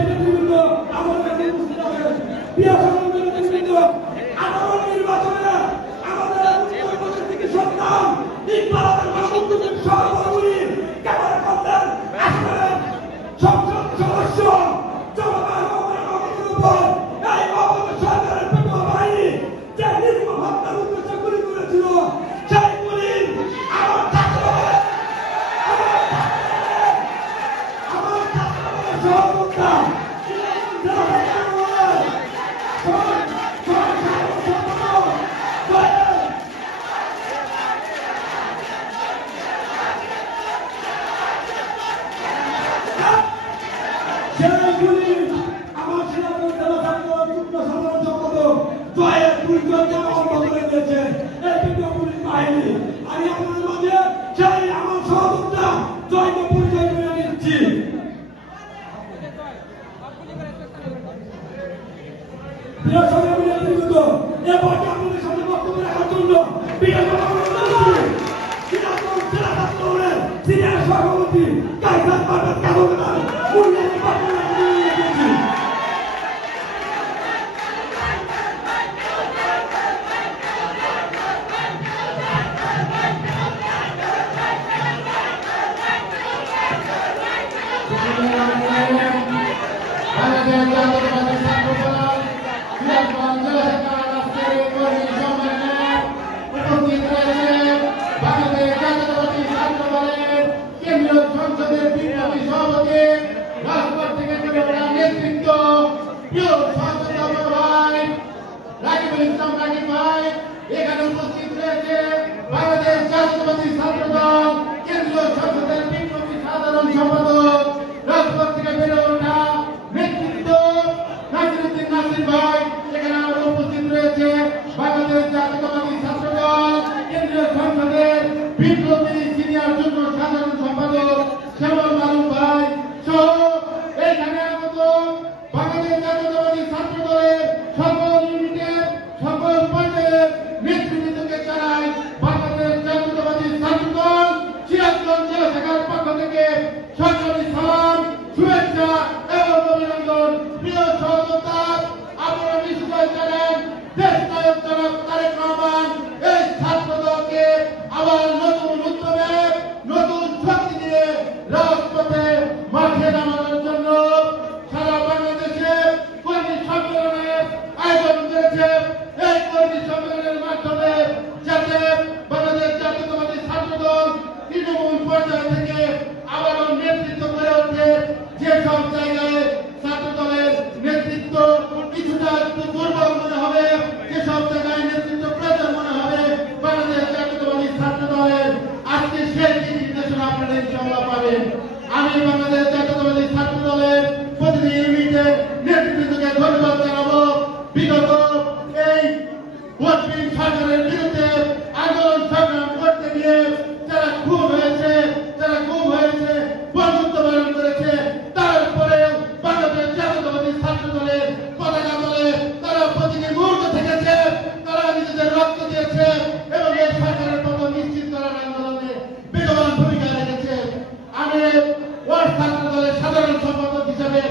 নেতৃবৃন্দ আমাদের উপস্থিত আছেন। প্রিয় সংগঠনের নেতৃবৃন্দ, আগামী নির্বাচনে আমাদের সন্তান ইকবাল হাসান সভাপতি কেমন করতেন আসলে সংসদ সদস্য প্রিয় সভাপতি নেতৃবৃন্দ, এরপর আপনাদের সামনে বক্তব্য রাখার জন্য প্রিয় সভাপতি সিরাজগঞ্জ জেলা ছাত্র দলের সিনিয়র সভাপতি কায়সার পারভেজ কাজলদার মূল্যবান বক্তব্য রাখতে এখানে উপস্থিত রয়েছে বাংলাদেশ জাতীয়তাবাদী ছাত্র দল কেন্দ্রীয় সংসদের বিপ্লবী সাধারণ সম্পাদক রাজপথ থেকে বেড়ে ওঠা নেতৃত্ব নাসিরউদ্দিন নাসির ভাই। এখানে আরো উপস্থিত রয়েছে বাংলাদেশ জাতীয়তাবাদী ছাত্র দল কেন্দ্রীয় সংসদের বিপ্লবী সিনিয়র যুগ্ম সাধারণ সম্পাদক শ্যামল মারুফ ভাই সহ এখানে আগত বাংলাদেশ জাতীয়তাবাদী ছাত্র দলের সকল ইউনিটের সকল পর্যায়ের নেতৃবৃন্দকে জানাই বাংলাদেশ জাতীয়তাবাদী ছাত্র দল সিরাজগঞ্জ জেলা শাখার পক্ষ থেকে সরকারি সালাম, শুভেচ্ছা এবং অভিনন্দন। প্রিয় সহযোদ্ধা, আপনারা নিশ্চয় জানেন দেশ নায়ক জনাব তারেক রহমান এই ছাত্র দলকে আবার নতুন উদ্যমে নতুন শক্তি দিয়ে রাজপথে মাঠে নামানোর জন্য সারা বাংলাদেশে কর্মী সম্মেলনের আয়োজন করেছে। এই কর্মী সম্মেলনের মাধ্যমে যাতে বাংলাদেশ জাতীয়তাবাদী ছাত্র দল তৃণমূল পর্যায় থেকে আবারও নেতৃত্ব করে ওঠে। যেসব জায়গায় ছাত্র দলের নেতৃত্ব কিছুটা একটু দুর্বল মনে হবে, যেসব জায়গায় নেতৃত্ব প্রয়োজন মনে হবে, বাংলাদেশ জাতীয়তাবাদী ছাত্র দলের আজকে সেই নির্দেশনা আপনারা ইনশাআল্লাহ পাবেন। আমি বাংলাদেশ জাতীয়তাবাদী ছাত্র দলের প্রতিটি ইউনিটের নেতৃবৃন্দকে ধন্যবাদ জানাবো। বিগত এই ভোটবিহীন সরকারের বিরুদ্ধে আন্দোলন সংগ্রাম করতে গিয়ে যারা খুন হয়েছে, যারা গুম হয়েছে, বন্ধুত্ব বরণ করেছে, তারপরে বাংলাদেশ জাতীয়তাবাদী ছাত্র দলের পতাকা দলে তারা প্রতিটি মুহূর্ত থেকেছে, তারা নিজেদের রক্ত দিয়েছে এবং এই সরকারের পতন নিশ্চিত করার আন্দোলনে বেগবান ভূমিকা রেখেছে। আমি ওয়ার্ড ছাত্র দলের সাধারণ সম্পাদক হিসেবে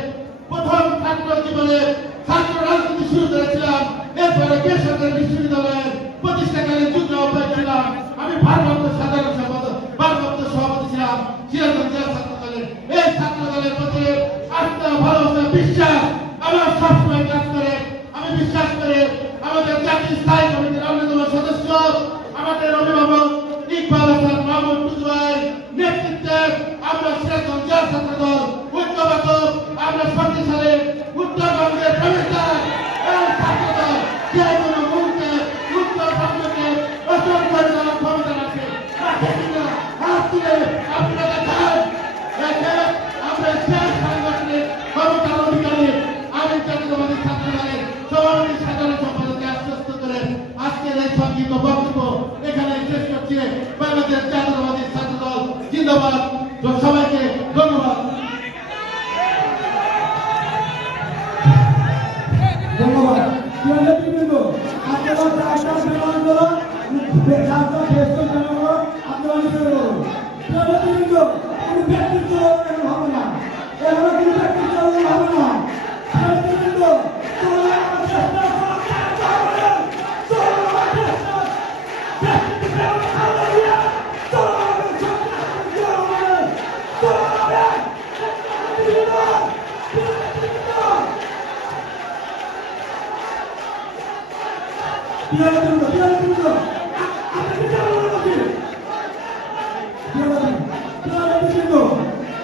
প্রথম ছাত্র জীবনে ছাত্র রাজনীতি শুরু করেছিলাম। এরপরে বেসরকারি বিশ্ববিদ্যালয়ের প্রতিষ্ঠাকালীন যুগ্ম আহ্বায়ক ছিলাম। আমি ভারপ্রাপ্ত সাধারণ সম্পাদক, ভারপ্রাপ্ত সভাপতি ছিলাম সিরাজগঞ্জ জেলা ছাত্র দলের। এই ছাত্র দলের প্রতি আস্থা, ভালোবাসা, বিশ্বাস আমার সবসময় কাজ করে। আমি বিশ্বাস করি আমাদের জাতীয় স্থায়ী কমিটির অন্যতম সদস্য আমাদের অভিভাবক ইকবাল হাসান মাহমুদ টুজুয়ার নেতৃত্বে আমরা সিরাজগঞ্জ জেলা ছাত্র দল ঐক্যবদ্ধ, আমরা শক্তিশালী উত্তরবঙ্গের প্রবেশদ্বার এই ছাত্র দল যে কোনো মুহূর্তে উত্তরবঙ্গকে অচল করে দেওয়ার ক্ষমতা রাখে কিনা হাত তুলে আপনারা দেখান। আমরা সেই সাংগঠনিক ক্ষমতার অধিকারী আমি জাতীয়তাবাদী ছাত্র দলের সভাপতি সাধারণ সম্পাদককে আশ্বস্ত করে আজকের এই সংক্ষিপ্ত বক্তব্য এখানে শেষ করছি। বাংলাদেশ জাতীয়তাবাদী ছাত্র দল জিন্দাবাদ। সবাইকে ধন্যবাদ। ধন্যবাদ। প্রিয় নেতৃবৃন্দ, আপনারা আন্দোলন আপনারা নিতে পারবেন। প্রিয় নেতৃবৃন্দ, কোনো ব্যক্তিত্ব হবে না, এখানে কোনো ব্যক্তিত্ব হবে না। প্রিয় নেতৃবৃন্দ,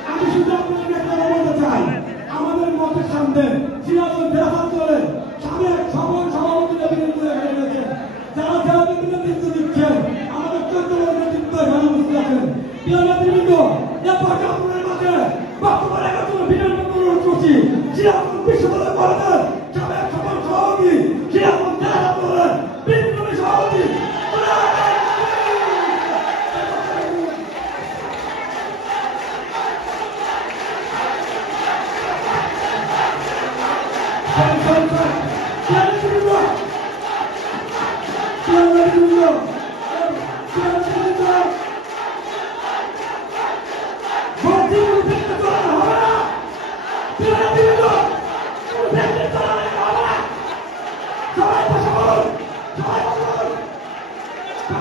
আমি শুধু আপনাকে একটা বলতে চাই, আমাদের মতের সামনে সিরাজগঞ্জ জেলা ছাত্র দলের সাবেক সকল সভাপতি নেতৃবৃন্দ এখানে রয়েছেন। যারা জেলা নেতৃত্ব দিচ্ছেন, আমাদের 14 জন নেতৃত্ব এখানে উপস্থিত আছেন। প্রিয় নেতৃবৃন্দ, এরপর আপনাদের মাঝে বক্তব্য রাখার জন্য বিনম্র অনুরোধ করছি সিরাজগঞ্জ বিশ্ববিদ্যালয় কলেজের সাবেক সকল সভাপতি, সিরাজগঞ্জ জেলা ছাত্র দলের বিপ্লবী সভাপতি Yes,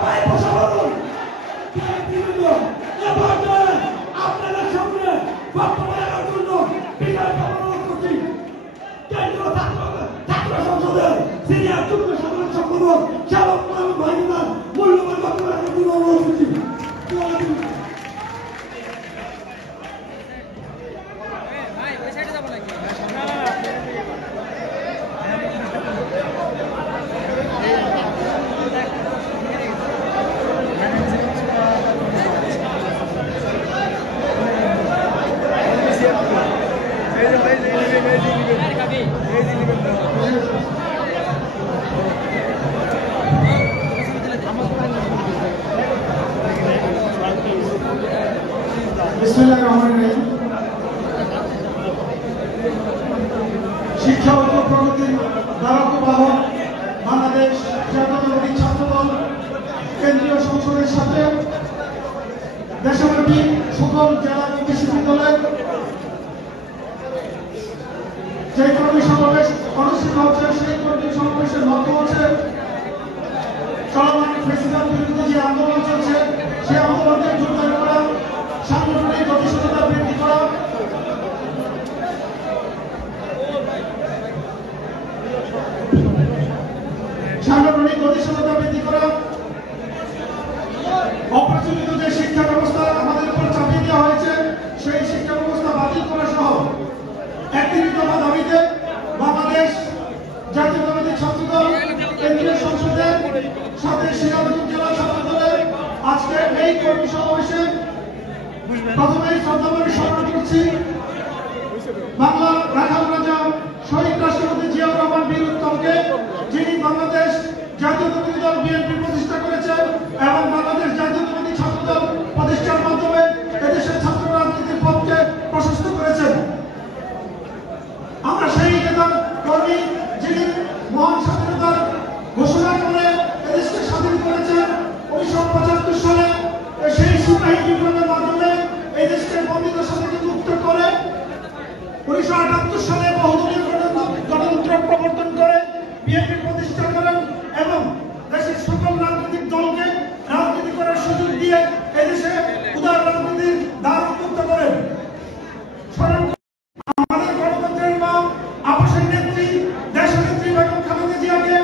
সবাই বসে বলুন আপনাদের সামনে বক্তব্য রাখার জন্য বিদায় কামনা করছি। কেন্দ্রীয় ছাত্র সংসদের সিনিয়র যুগ্ম সাধারণ সম্পাদক শালক মোহাম্মদ ভাইজান মূল্যবান বক্তব্য রাখার জন্য অনুরোধ করছি। শিক্ষা ও প্রগতির ধারক বাহক বাংলাদেশ জাতীয়তাবাদী ছাত্রদল কেন্দ্রীয় সংসদের সাথে দেশব্যাপী সকল জেলা বিশ্ববিদ্যালয় যে কর্মী সমাবেশ অনুষ্ঠিত হচ্ছে, সেই কর্মী সমাবেশের লক্ষ্য হচ্ছে চলমান ফেসিবাদ বিরুদ্ধে যে আন্দোলন চলছে সেই আন্দোলনকে জোরদার করা, সাংগঠনিক গতিশীলতা বৃদ্ধি করা, অপ্রচলিত যে শিক্ষা ব্যবস্থা আমাদের উপর চাপিয়ে দেওয়া হয়েছে সেই শিক্ষা ব্যবস্থা বাতিল করা সহ একটি দফা দাবিতে বাংলাদেশ জাতীয়তাবাদী ছাত্রদল কেন্দ্রীয় সংসদের সাথে সিরাজগঞ্জ জেলা ছাত্রদলের আজকে এই কর্মী সমাবেশে প্রথমেই শ্রদ্ধাভরে স্মরণ করছি বাংলা রাখাল রাজা শহীদ রাষ্ট্রপতি জিয়াউর রহমান বীর উত্তমকে, যিনি বাংলাদেশ জাতীয়তাবাদী দল বিএনপি প্রতিষ্ঠা করেছেন এবং বাংলাদেশ জাতীয়তাবাদী ছাত্রদল প্রতিষ্ঠার মাধ্যমে এদেশের ছাত্র রাজনীতির পথকে প্রশস্ত করেছেন। আমরা সেই নেতা কর্মী যিনি মহান স্বাধীনতার ঘোষণা করে এদেশকে স্বাধীন করেছেন 1975 সালে, সেই সিপাহী বিপ্লবের মাধ্যমে এই দেশকে বন্দীদশা থেকে মুক্ত করে 1978 সালে বহুদলীয় গণতন্ত্র প্রবর্তন করে বিএনপি প্রতিষ্ঠা করেন এবং দেশের সকল রাজনৈতিক দলকে রাজনীতি করার সুযোগ দিয়ে এদেশে উদার রাজনীতির দ্বার উন্মুক্ত করেন। আমাদের গণতন্ত্রের মা, আপসের নেত্রী, দেশনেত্রী বেগম খালেদা জিয়াকে,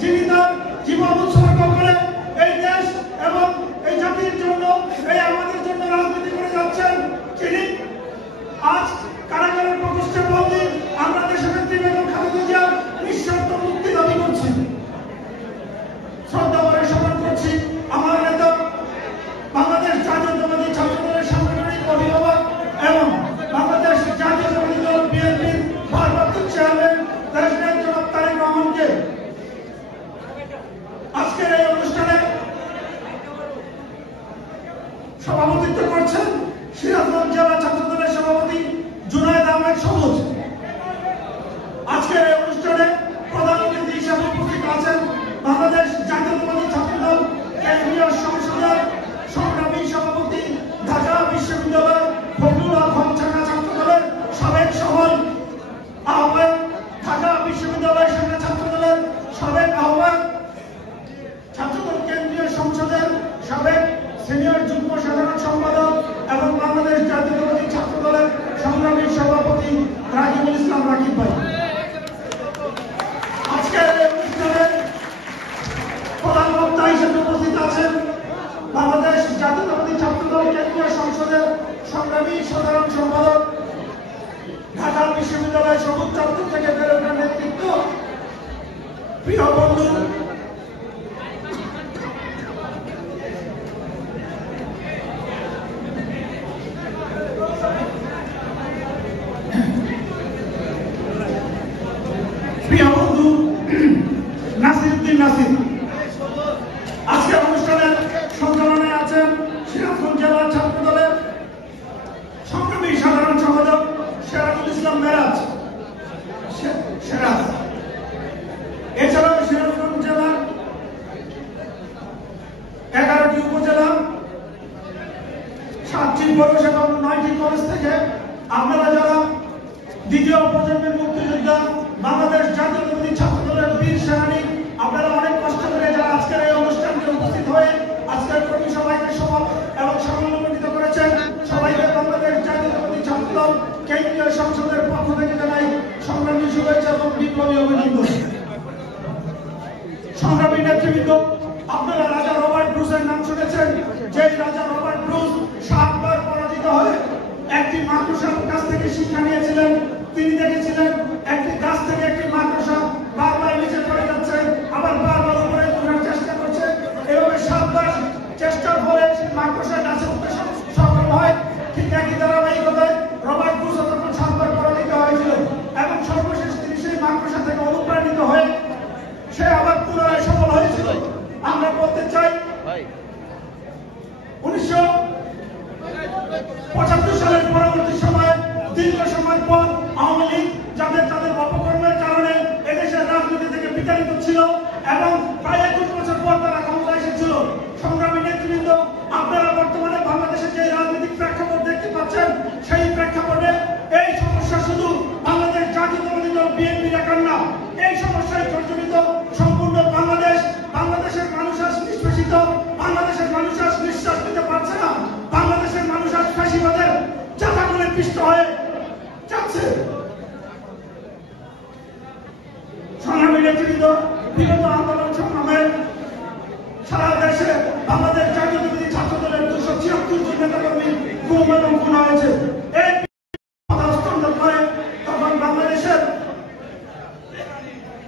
যিনি তার জীবন উৎসর্গ করে এই দেশ এবং এই জাতির জন্য, এই আমাদের জন্য রাজনীতি করে যাচ্ছেন, যিনি আজ কারাগারের প্রকোষ্ঠে বন্দী, আমরা দেশনেত্রী বেগম খালেদা জিয়ার নিঃশর্ত মুক্তি দাবি করছি। শ্রদ্ধাভরে স্মরণ করছি আমার নেতা, বাংলাদেশ জাতীয়তাবাদী ছাত্রদলের সাংগঠনিক অভিভাবক এবং বাংলাদেশ জাতীয়তাবাদী দল বিএনপির ভারপ্রাপ্ত চেয়ারম্যান দেশনায়ক জনাব তারেক রহমানকে। আজকের এই অনুষ্ঠানে সভাপতিত্ব করছেন সিরাজগঞ্জ জেলা ছাত্রদলের সভাপতি জুনায়েদ আহমেদ সবুজ। আজকের এই অনুষ্ঠানে প্রধান অতিথি হিসেবে উপস্থিত আছেন বাংলাদেশ জাতীয়তাবাদী ছাত্রদল কেন্দ্রীয় সংসদের সংগ্রামী সভাপতি, ঢাকা বিশ্ববিদ্যালয় ফখরুল আলম শাখা ছাত্রদলের সাবেক সভাপতি আহ্বায়ক, ঢাকা বিশ্ববিদ্যালয় শাখা ছাত্রদলের সাবেক আহ্বায়ক, ছাত্রদল কেন্দ্রীয় সংসদের সাবেক সিনিয়র যুগ্ম সাধারণ সম্পাদক এবং বাংলাদেশ জাতীয়তাবাদী ছাত্রদলের সংগ্রামী সভাপতি রাকিবুল ইসলাম রাকিব ভাই। আজকের এই অনুষ্ঠানে প্রধান বক্তা হিসেবে উপস্থিত আছেন বাংলাদেশ জাতীয়তাবাদী ছাত্রদল কেন্দ্রীয় সংসদের সংগ্রামী সাধারণ সম্পাদক, ঢাকা বিশ্ববিদ্যালয় সবুজ ছাত্র থেকে বেড়ে ওঠার নেতৃত্ব, প্রিয় বন্ধু নাসিরউদ্দিন নাসির। আজকের অনুষ্ঠানের সঞ্চালনায় আছেন সিরাজগঞ্জ জেলা ছাত্রদলের সংগ্রামী সাধারণ সম্পাদক সিরাজুল ইসলাম সিরাজ। এছাড়াও সিরাজগঞ্জ জেলার 11টি উপজেলা, 7টি পৌরসভা এবং 9টি কলেজ থেকে আপনারা যারা দ্বিতীয় প্রজন্মের মুক্তিযোদ্ধা, বাংলাদেশ জাতীয়তাবাদী ছাত্রদলের বীর সেনানী, আপনারা অনেক কষ্ট করে যারা আজকের এই অনুষ্ঠানে উপস্থিত হয়ে সমালোচিত করেছেন। সবাইকে বাংলাদেশ জাতীয়তাবাদী ছাত্রদল কেন্দ্রীয় সংসদের পক্ষ থেকে জানাই সংগ্রামী শুভেচ্ছা এবং বিপ্লবী অভিনন্দন। সংগ্রামী নেতৃবৃন্দ, আপনারা রাজা রবার্ট ব্রুসের নাম শুনেছেন। যে রাজা রবার্ট ব্রুস 7 বার পরাজিত হয়ে একটি মাকড়সার কাছ থেকে শিক্ষা নিয়েছিলেন। তিনি দেখেছিলেন একটি গাছ থেকে একটি মাকড়সা বারবার নিচে পড়ে যাচ্ছে, আবার বারবার উপরে তোলার চেষ্টা করছে। এভাবে 7 বার চেষ্টার ফলে মাকড়সা গাছে উঠতে সফল হয়। ঠিক একই ধারাবাহিকতায় রবার্ট ব্রুস তখন 7 বার পরাজিত হয়েছিল এবং সর্বশেষ তিনি সেই মাকড়সা থেকে অনুপ্রাণিত হয়ে সে আবার পুনরায় সফল হয়েছিল। আমরা বলতে চাই 1975 সালের পরবর্তী সময়ে দীর্ঘ সময় পর আওয়ামী লীগ যাদের তাদের অপকর্মের কারণে এদেশের রাজনীতি থেকে বিতাড়িত ছিল এবং প্রায় 21 বছর পর তারা ক্ষমতায় এসেছিল। সংগ্রামী নেতৃবৃন্দ, আপনারা বর্তমানে বাংলাদেশের যে রাজনৈতিক প্রেক্ষাপট দেখতে পাচ্ছেন, সেই প্রেক্ষাপটে এই সমস্যা শুধু বাংলাদেশ জাতীয়তাবাদী দল বিএনপির একার না, এই সমস্যায় জর্জরিত সম্পূর্ণ বাংলাদেশ। বাংলাদেশের মানুষ আজ নিষ্পেষিত, বাংলাদেশের মানুষ আজ নিঃশ্বাস নিতে পারছে না, বাংলাদেশের মানুষ আজ ফাঁসিবাদের চাতাগুলে পিষ্ট হয়ে যাচ্ছে। সংগ্রামী নেতৃবৃন্দ, বিগত আন্দোলন সংগ্রামে সারা দেশে বাংলাদেশ জাতীয়তাবাদী ছাত্র দলের 276 জন নেতাকর্মী গুম এবং খুন হয়েছে। এই হস্তান্তর করে তখন বাংলাদেশের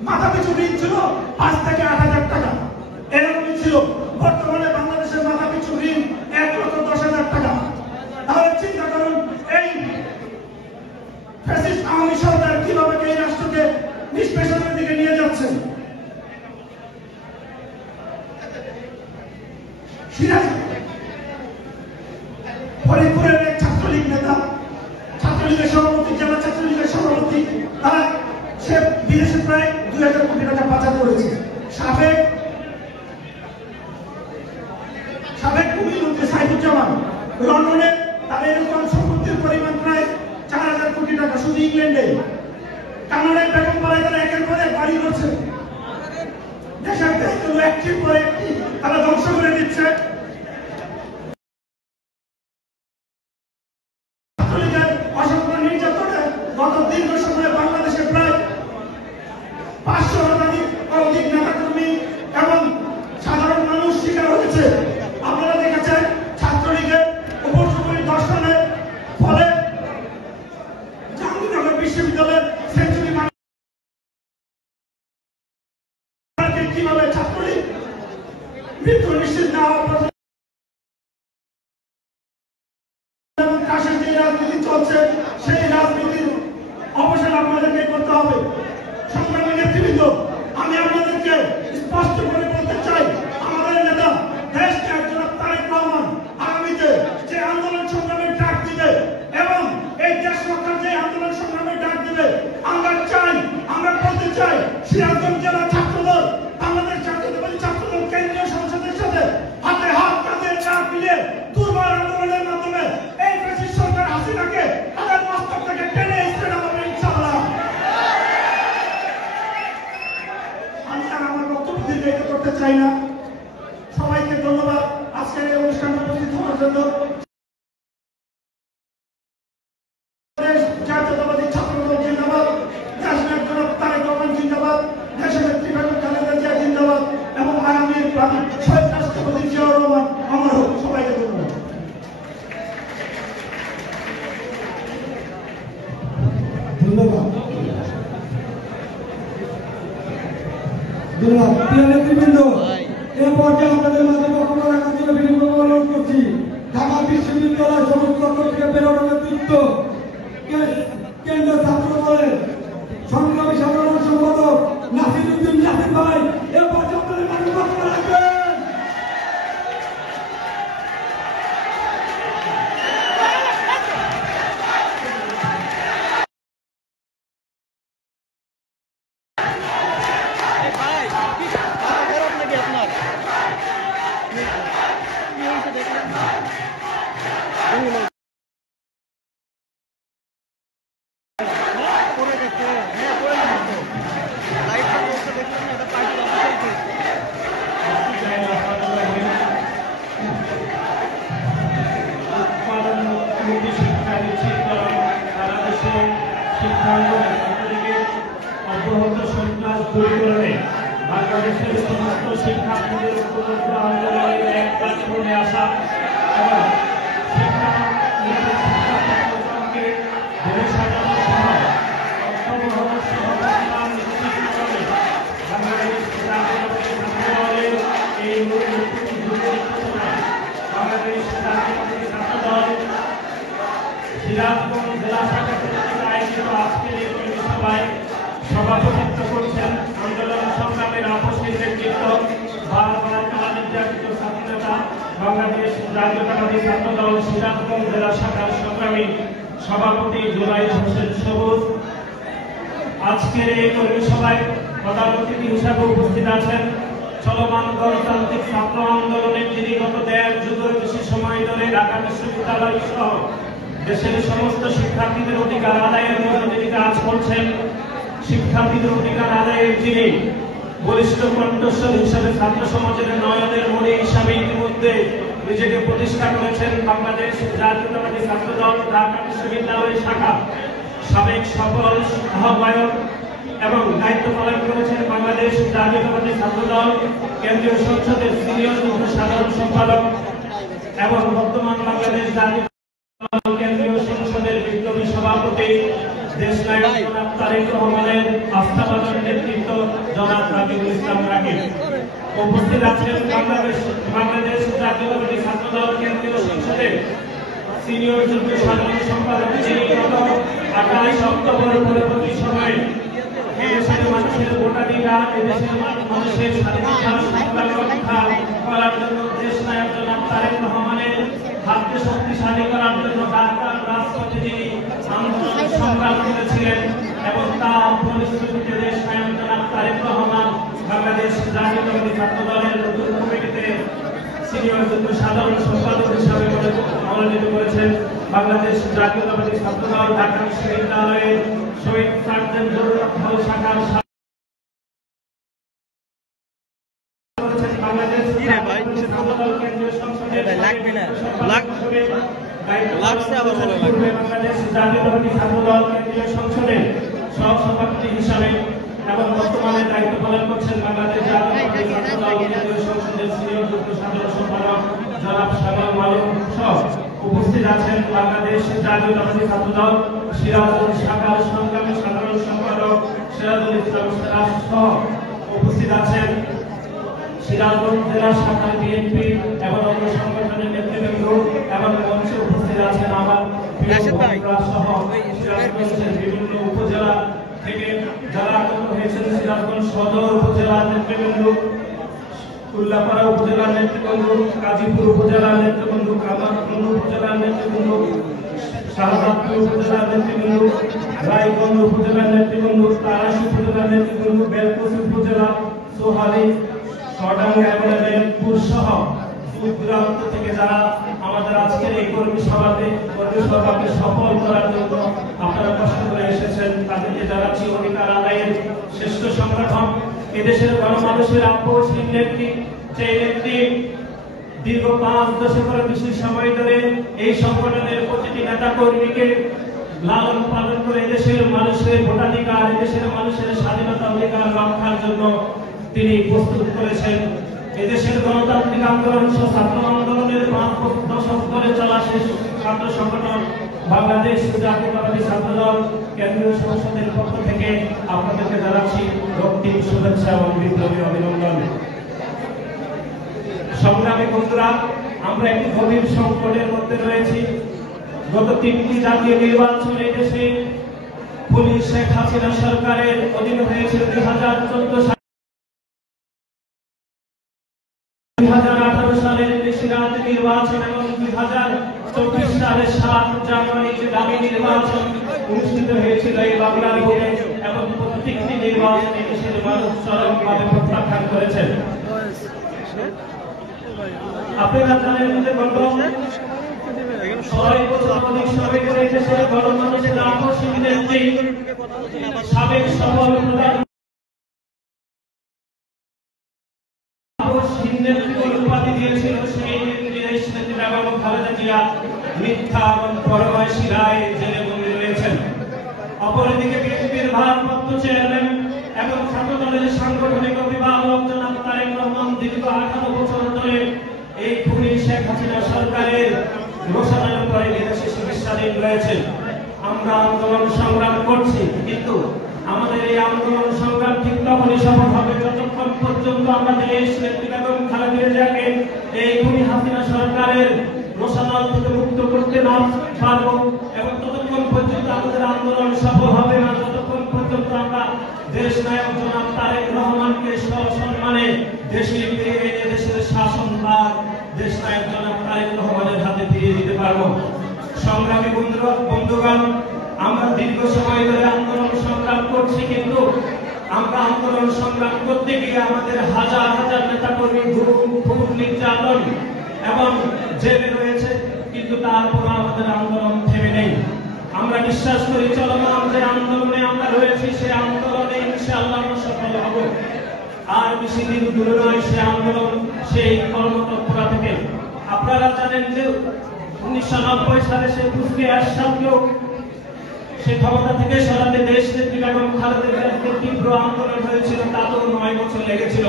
মাথাপিছু ঋণ ছিল 5 থেকে 8,000 টাকা, এরকমই ছিল। বর্তমানে বাংলাদেশের মাথাপিছু ঋণ 1,10,000 টাকা। তাহলে চিন্তা করুন, এই ফ্যাসিস্ট আওয়ামী সরকার কিভাবে এই রাষ্ট্রকে নিষ্পেষণের দিকে নিয়ে যাচ্ছে। ফরিদপুরের এক ছাত্রলীগ নেতা, ছাত্রলীগের সভাপতি, জেলা ছাত্রলীগের সভাপতি, তারা সে বিদেশে প্রায় 2,000 কোটি টাকা পাচার করেছে। সাবেক প্রধানমন্ত্রী সাইফুজ্জামান লন্ডনে তার এরকম সম্পত্তির পরিমাণ প্রায় 4,000 কোটি টাকা শুধু ইংল্যান্ডে। কানাডায় বেগম পাড়ায় তারা একের পর এক বাড়ি করছে। দেশের দেশগুলো একটির পর একটি তারা ধ্বংস করে দিচ্ছে। ছাত্রলীগের অসংখ্য নির্যাতনে গত দীর্ঘ সময়ে বাংলাদেশে প্রায় 500 শতাধিক অধিক নেতাকর্মী এবং সাধারণ মানুষ শিকার হয়েছে। আপনারা দেখেছেন ছাত্রলীগের উপর্যুপরি দর্শনের ফলে জাহাঙ্গীরনগর বিশ্ববিদ্যালয়ের সেঞ্চুরি কিভাবে ছাত্রলীগ মৃত্যু নিশ্চিত না হওয়া পর্যন্ত কাশের যে রাজনীতি চলছে, সেই রাজনীতির অবসান আপনাদেরকে করতে হবে। সংগ্রামী নেতৃবৃন্দ, আমি আপনাদেরকে স্পষ্ট করে বলতে চাই, আমাদের নেতা দেশ একজন তারেক রহমান আগামীতে যে আন্দোলন সংগ্রামের ডাক দিবে এবং এই দেশ রক্ষার যে আন্দোলন সংগ্রামের ডাক দিবে, আমরা বলতে চাই সিরাজগঞ্জ জেলা ছাত্রদল বাংলাদেশ জাতীয়তাবাদী ছাত্রদল কেন্দ্রীয় সংসদের সাথে হাতে হাত কাঁধে চাপ মিলিয়ে দুর্বার আন্দোলনের মাধ্যমে এই ফ্যাসিস্ট সরকার হাসিনাকে তাদের মস্তক থেকে টেনে হিসেবে নামাবে ইনশাআল্লাহ। আমি আর আমার বক্তব্য দীর্ঘায়িত করতে চাই না। সবাইকে ধন্যবাদ আজকের এই অনুষ্ঠানে উপস্থিত হওয়ার জন্য। জাতীয়তাবাদী ছাত্রদল জিন্দাবাদ, দেশনায়ক জনাব তারেক রহমান জিন্দাবাদ, দেশনেত্রী বেগম খালেদা জিয়া জিন্দাবাদ এবং আগামী শহীদ রাষ্ট্রপতি জিয়াউর রহমান অমর হোক। সবাইকে ধন্যবাদ। প্রিয় নেতৃবৃন্দ, এ পর্যায়ে আপনাদের মাঝে বক্তব্য রাখার জন্য বিনীত অনুরোধ করছি ঢাকা বিশ্ববিদ্যালয় সমস্ত থেকে বেরোনো নেতৃত্ব কেন্দ্র ছাত্র দলের সংগ্রামী সাধারণ সম্পাদক নাসিরউদ্দিন নাসির ভাই এ পর্যায়ে আপনাদের মাঝে বক্তব্য রাখবেন। আপনার বাংলাদেশের সমস্ত শিক্ষার্থীদের উপলব্ধ আন্দোলনের এক প্ল্যাটফর্মে আসা এবং শিক্ষা প্রোগ্রামকে ধরে সাজানো সহ অর্থবহ সহযোগিতা নিশ্চিত করে বাংলাদেশ জাতীয়তাবাদী ছাত্র দলের এই বাংলাদেশ জাতীয়তাবাদী ছাত্র দল সিরাজগঞ্জ জেলা শাখা কর্তৃক আয়োজিত আজকের এই কর্মী সভায় সভাপতিত্ব করছেন আন্দোলন সংগ্রামের আপসের নেতৃত্ব বারবার কালা নির্যাতিত ছাত্রনেতা বাংলাদেশ জাতীয়তাবাদী ছাত্র দল সিরাজগঞ্জ জেলা শাখার সংগ্রামী সভাপতি জুলাই হোসেন সবুজ। আজকের এই কর্মী সভায় প্রধান অতিথি হিসাবে উপস্থিত আছেন চলমান গণতান্ত্রিক ছাত্র আন্দোলনের যিনি গত 1.5 যুগের বেশি সময় ধরে ঢাকা বিশ্ববিদ্যালয় সহ দেশের সমস্ত শিক্ষার্থীদের অধিকার আদায়ের জন্য যিনি কাজ করছেন, শিক্ষার্থীদের অধিকার আদায়ের যিনি বলিষ্ঠ কণ্ঠস্বর হিসাবে ছাত্র সমাজের নয়নের মণি হিসাবে ইতিমধ্যে নিজেকে প্রতিষ্ঠা করেছেন বাংলাদেশ জাতীয়তাবাদী ছাত্র দল ঢাকা বিশ্ববিদ্যালয় শাখা সাবেক সফল আহ্বায়ক এবং দায়িত্ব পালন করেছেন বাংলাদেশ জাতীয়তাবাদী ছাত্র দল কেন্দ্রীয় সংসদের সিনিয়র সাধারণ সম্পাদক এবং বর্তমান বাংলাদেশ জাতীয় কেন্দ্রীয় সংসদের বিপ্লবী সভাপতি দেশনায়ক জনাব তারেক রহমানের আস্থাভাজন নেতৃত্ব জনাব রাকিবুল ইসলাম রাকিব। উপস্থিত আছেন বাংলাদেশ জাতীয়তাবাদী ছাত্র দল কেন্দ্রীয় সংসদের সিনিয়র যুগ্ম সাধারণ সম্পাদক যিনি গত 28 অক্টোবর পরবর্তী সময়ে এদেশের মানুষের ভোটাধিকার এদেশের মানুষের স্বাধীনতা রক্ষা করার জন্য দেশনায়ক জনাব তারেক রহমানের হাতকে শক্তিশালী করার জন্য ঢাকার রাজপথে যিনি আন্দোলন সংগ্রাম করেছিলেন এবং তার পরিস্থিতিতে দেশনায়ক জনাব তারেক রহমান বাংলাদেশ জাতীয়তাবাদী ছাত্র দলের নতুন কমিটিতে সিনিয়র যুগ্ম সাধারণ সম্পাদক হিসাবে মনোনীত করেছেন বাংলাদেশ জাতীয়তাবাদী ছাত্র দল ঢাকা বিশ্ববিদ্যালয়ের শহীদ সার্জেন্ট জরুরত শাখার বাংলাদেশ ছাত্র দল কেন্দ্রীয় সংসদের বাংলাদেশ জাতীয়তাবাদী ছাত্র দল কেন্দ্রীয় সংসদের সহসভাপতি হিসাবে এবং বর্তমানে দায়িত্ব পালন করছেন বাংলাদেশ জাতীয়তাবাদী ছাত্র দল কেন্দ্রীয় সংসদের সিনিয়র যুগ্ম সাধারণ সম্পাদক জনাব শাবাল মালুম সহ উপস্থিত আছেন বাংলাদেশ জাতীয়তাবাদী ছাত্র দল সিরাজগঞ্জ শাখার সংগ্রামী সাধারণ সম্পাদক সিরাজুল ইসলাম সিরাজ সহ উপস্থিত আছেন সিরাজগঞ্জ জেলা শাখার বিএনপি এবং অন্য সংগঠনের নেতৃবৃন্দ এবং মঞ্চে উপস্থিত আছেন আমার সহ সিরাজগঞ্জের বিভিন্ন উপজেলা থেকে যারা আগত হয়েছেন সিরাজগঞ্জ সদর উপজেলার নেতৃবৃন্দ, উল্লাপাড়া উপজেলার নেতৃবৃন্দ, গাজীপুর উপজেলার নেতৃবৃন্দ, কামারখন্দ উপজেলার নেতৃবৃন্দ, শাহজাদপুর উপজেলার নেতৃবৃন্দ, রায়গঞ্জ উপজেলার নেতৃবৃন্দ, তারাশ উপজেলার নেতৃবৃন্দ, বেলকুচি উপজেলা, সোহালি, চুয়াডাঙ্গা এবং মেহেরপুর সহ দূর-দূরান্ত থেকে যারা আমাদের আজকের এই কর্মী সভাকে সফল করার জন্য আপনারা কষ্ট করে এসেছেন, তাদেরকে জানাচ্ছি অধিকার আদায়ের শ্রেষ্ঠ সংগঠন এদেশের গণমানুষের আক্রোশহীন নেত্রী, যে নেত্রী দীর্ঘ 5 দশকের বেশি সময় ধরে এই সংগঠনের প্রতিটি নেতা কর্মীকে লালন পালন করে এদেশের মানুষের ভোটাধিকার এদেশের মানুষের স্বাধীনতা অধিকার রক্ষার জন্য তিনি প্রস্তুত করেছেন। এদেশের গণতান্ত্রিক আন্দোলন ছাত্র আন্দোলনের 5 দশক ধরে চলা শেষ ছাত্র সংগঠন বাংলাদেশ জাতীয়তাবাদী ছাত্র দল কেন্দ্রীয় সংসদের পক্ষ থেকে আপনাদেরকে জানাচ্ছি রক্তিম শুভেচ্ছা এবং বিপ্লবী অভিনন্দন। সংগ্রামী বন্ধুরা, আমরা একটি গভীর সংকটের মধ্যে রয়েছি। গত 3টি জাতীয় নির্বাচন এদেশে পুলিশ শেখ হাসিনা সরকারের অধীন হয়েছিল 2014 সালে, 2018 সালের প্রেসিডেন্ট নির্বাচন এবং 2024 সালের 7 জানুয়ারি যে দামি নির্বাচন অনুষ্ঠিত হয়েছিল এই বাংলার ভূমে এবং প্রত্যেকটি নির্বাচন দেশের মানুষ চরমভাবে প্রত্যাখ্যান করেছেন। আপনারা জানেন যে গত 6 বছর অধিক সময় ধরে দেশের গণমানুষের আকর্ষণীয় নেত্রী সাবেক সফল উপাধি দিয়েছিল সেই দেশ নেত্রী বেগম খালেদা জিয়া মিথ্যা এবং পরমাশী রায় জেলে বন্দী রয়েছেন। অপরদিকে বিএনপির ভারপ্রাপ্ত চেয়ারম্যান এবং ছাত্র দলের সাংগঠনিক অভিভাবক হাসিনা সরকারের ঘোষণার পরে বিদেশে চিকিৎসাধীন রয়েছেন। আমরা আন্দোলন সংগ্রাম করছি, কিন্তু আমাদের এই আন্দোলন সংগ্রাম ঠিক তখনই সফল হবে যতক্ষণ পর্যন্ত আমরা দেশ নেত্রী বেগম খালেদা জিয়াকে এই খুনি হাসিনা সরকারের রোষানল থেকে মুক্ত করতে না পারবো, এবং ততক্ষণ পর্যন্ত আমাদের আন্দোলন সফল হবে না যতক্ষণ পর্যন্ত আমরা দেশ নায়ক জনাব তারেক রহমানকে সসম্মানে দেশে ফিরিয়ে এনে দেশের শাসনভার দেশ নায়ক জনাব তারেক রহমানের হাতে ফিরিয়ে দিতে পারবো। সংগ্রামী বন্ধুগণ, আমরা দীর্ঘ সময় ধরে আন্দোলন সংগ্রাম করছি, কিন্তু আমরা আন্দোলন সংগ্রাম করতে গিয়ে আমাদের হাজার হাজার নেতাকর্মী খুব নির্যাতন এবং জেলে রয়েছে, কিন্তু তারপর আমাদের আন্দোলন থেমে নেই। আমরা বিশ্বাস করি চলমান যে আন্দোলনে আমরা রয়েছি সে আন্দোলনে ইনশাআল্লাহ আমরা সফল হব। আর বেশি দিন দূরে নয় সে আন্দোলন, সেই কর্মতৎপরা থেকে। আপনারা জানেন যে 1990 সালে সে বুঝকে এরশাদকেও সে ক্ষমতা থেকে সরাতে দেশ নেত্রী বেগম খালেদা জিয়ার তীব্র আন্দোলন হয়েছিল, তাতেও 9 বছর লেগেছিল।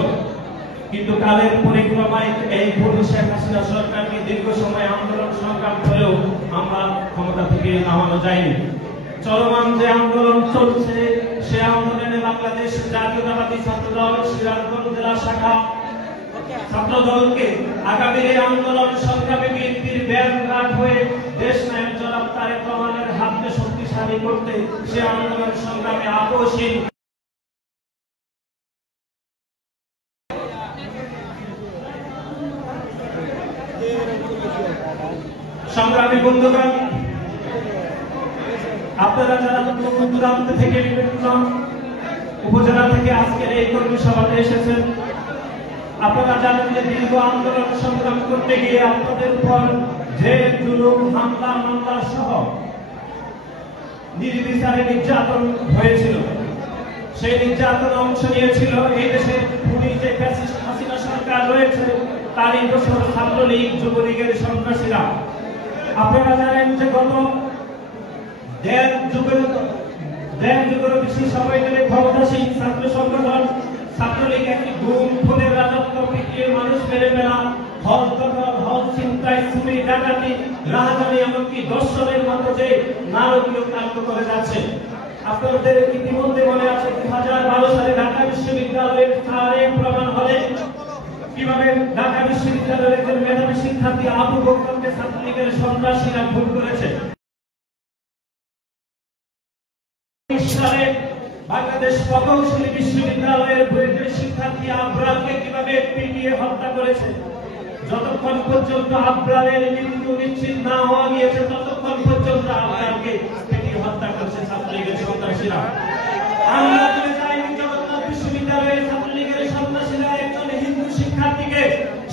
কিন্তু কালের পরিক্রমায় এই খুনি শেখ হাসিনা সরকারকে দীর্ঘ সময় আন্দোলন সংগ্রাম করেও আমরা ক্ষমতা থেকে নামানো যায়নি। চলমান যে আন্দোলন চলছে সে আন্দোলনে বাংলাদেশ জাতীয়তাবাদী ছাত্রদল সিরাজগঞ্জ জেলা শাখা ছাত্রদলকে আগামী এই আন্দোলন সংগ্রামে বিএনপির ব্যানঘাট হয়ে দেশ নায়ক জনাব তারেক রহমানের হাতকে শক্তিশালী করতে সে আন্দোলন সংগ্রামে আপোষহীন সংগ্রামী বন্ধুগণ, আপনারা যারা দূর দূরান্ত থেকে বিভিন্ন উপজেলা থেকে আজকের এই কর্মী সভাতে এসেছেন, আপনারা জানেন যে দীর্ঘ আন্দোলন সংগ্রাম করতে গিয়ে আপনাদের উপর জেল, জুলুম, হামলা, মামলা সহ নির্বিচারে নির্যাতন হয়েছিল। সেই নির্যাতনে অংশ নিয়েছিল এই দেশের খুনি যে ফ্যাসিস্ট হাসিনা সরকার রয়েছে তারই দোসর ছাত্রলীগ, যুবলীগের সন্ত্রাসীরা। আপনারা জানেন যে গত দেড় যুগেরও বেশি সময় ধরে ক্ষমতাসীন ছাত্র সংগঠন ছাত্রলীগ একটি গুম, খুনের রাজত্ব, পিটিয়ে মানুষ মেরে ফেলা, হজ দখল, হজ ছিনতাই, চুরি, ডাকাতি, রাহাজানি, এমনকি ধর্ষণের মতো যে নারকীয় কাণ্ড করে যাচ্ছে। আপনাদের ইতিমধ্যে মনে আছে 2012 সালে ঢাকা বিশ্ববিদ্যালয়ের তারিখ প্রমাণ হলে কিভাবে ঢাকা বিশ্ববিদ্যালয়ের একজন মেধাবী শিক্ষার্থী আবু বকরকে ছাত্রলীগের সন্ত্রাসীরা খুন করেছে। সালে বাংলাদেশ প্রকৌশলী বিশ্ববিদ্যালয়ের বৈজ্ঞানিক শিক্ষার্থী আবরারকে কিভাবে পিটিয়ে হত্যা করেছে। যতক্ষণ পর্যন্ত আবরারের মৃত্যু নিশ্চিত না হওয়া গিয়েছে ততক্ষণ পর্যন্ত আবরারকে পিটিয়ে হত্যা করেছে ছাত্রলীগের সন্ত্রাসীরা। আমরা বলে যাই জগন্নাথ বিশ্ববিদ্যালয়ের ছাত্রলীগের সন্ত্রাসীরা একজন হিন্দু শিক্ষার্থীকে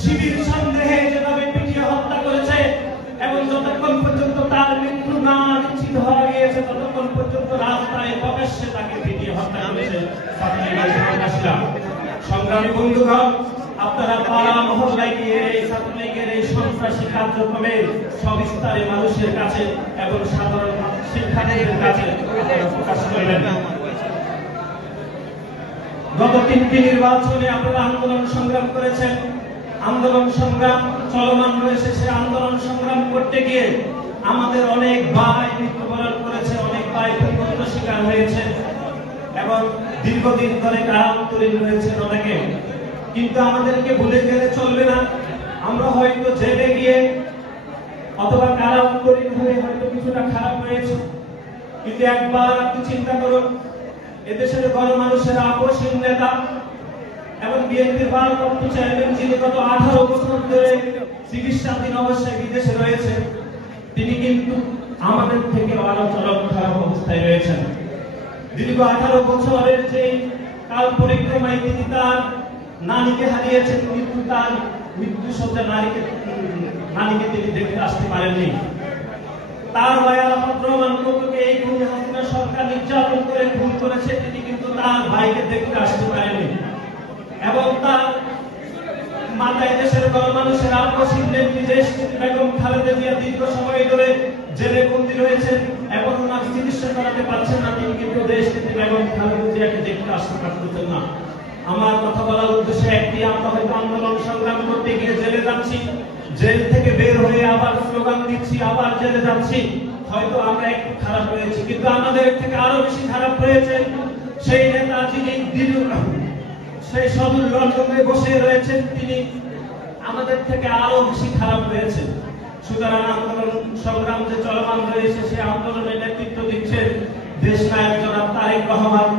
শিবির সন্দেহে যেভাবে পিটিয়ে হত্যা করেছে, এবং যতক্ষণ পর্যন্ত তার মৃত্যু না নিশ্চিত হওয়া গিয়েছে ততক্ষণ পর্যন্ত রাস্তায় প্রকাশ্যে তাকে পিটিয়ে হত্যা করেছে ছাত্রলীগের সন্ত্রাসীরা। সংগ্রামী বন্ধুগণ, আপনারা পাড়া মহল্লায় গিয়ে এই ছাত্রলীগের এই সন্ত্রাসী কার্যক্রমের সবিস্তারে মানুষের কাছে এবং সাধারণ শিক্ষার্থীদের কাছে প্রকাশ করবেন। গত 3টি নির্বাচনে আপনারা আন্দোলন সংগ্রাম করেছেন, আন্দোলন সংগ্রাম চলমান রয়েছে। সে আন্দোলন সংগ্রাম করতে গিয়ে আমাদের অনেক ভাই মৃত্যুবরণ করেছে, অনেক ভাই বিপদের শিকার হয়েছে এবং দীর্ঘদিন ধরে কারান্তরীণ রয়েছেন অনেকে। কিন্তু আমাদেরকে ভুলে গেলে চলবে না। আমরা হয়তো জেলে গিয়ে অথবা কারান্তরীণ হয়ে হয়তো কিছুটা খারাপ হয়েছে, কিন্তু একবার আপনি চিন্তা করুন, এদেশের গণমানুষের আপোষহীন নেতা এবং বিএনপির ভারপ্রাপ্ত চেয়ারম্যান যিনি গত 18 বছর ধরে চিকিৎসাধীন অবস্থায় বিদেশে রয়েছে, তিনি কিন্তু আমাদের থেকে আরো চরম খারাপ অবস্থায় রয়েছেন। দীর্ঘ 18 বছরের যে কাল পরিক্রমায় তিনি তার নানীকে হারিয়েছেন, কিন্তু তার মৃত্যুসজ্জা নানীকে তিনি দেখে আসতে পারেননি। তার ভাইয়া রহমান কবুকে এই খুনি হাসিনা সরকার নির্যাতন করে খুন করেছে, তিনি কিন্তু তার ভাইকে দেখতে আসতে পারেননি। এবং তার মাথায় দেশের গণমানুষের আপোষহীন নেত্রী দেশ বেগম খালেদা জিয়া দীর্ঘ সময় ধরে জেলে বন্দী রয়েছেন এবং ওনার চিকিৎসা করাতে পারছেন না, তিনি কিন্তু দেশ নেত্রী বেগম খালেদা জিয়াকে দেখতে আসতে পারতেছেন না। আমার কথা বলার উদ্দেশ্য একটি, আমরা হয়তো আন্দোলন সংগ্রাম করতে গিয়ে জেলে যাচ্ছি, জেল থেকে বের হয়ে আবার স্লোগান দিচ্ছি, আবার জেলে যাচ্ছি, হয়তো আমরা একটু খারাপ হয়েছি, কিন্তু আমাদের থেকে আরো বেশি খারাপ হয়েছে সেই নেতা যিনি সেই সদর লন্ডনে বসে রয়েছেন, তিনি আমাদের থেকে আরো বেশি খারাপ হয়েছে। সুতরাং আন্দোলন সংগ্রাম যে চলমান রয়েছে, সেই আন্দোলনের নেতৃত্ব দিচ্ছেন দেশ নায়ক জনাব তারেক রহমান।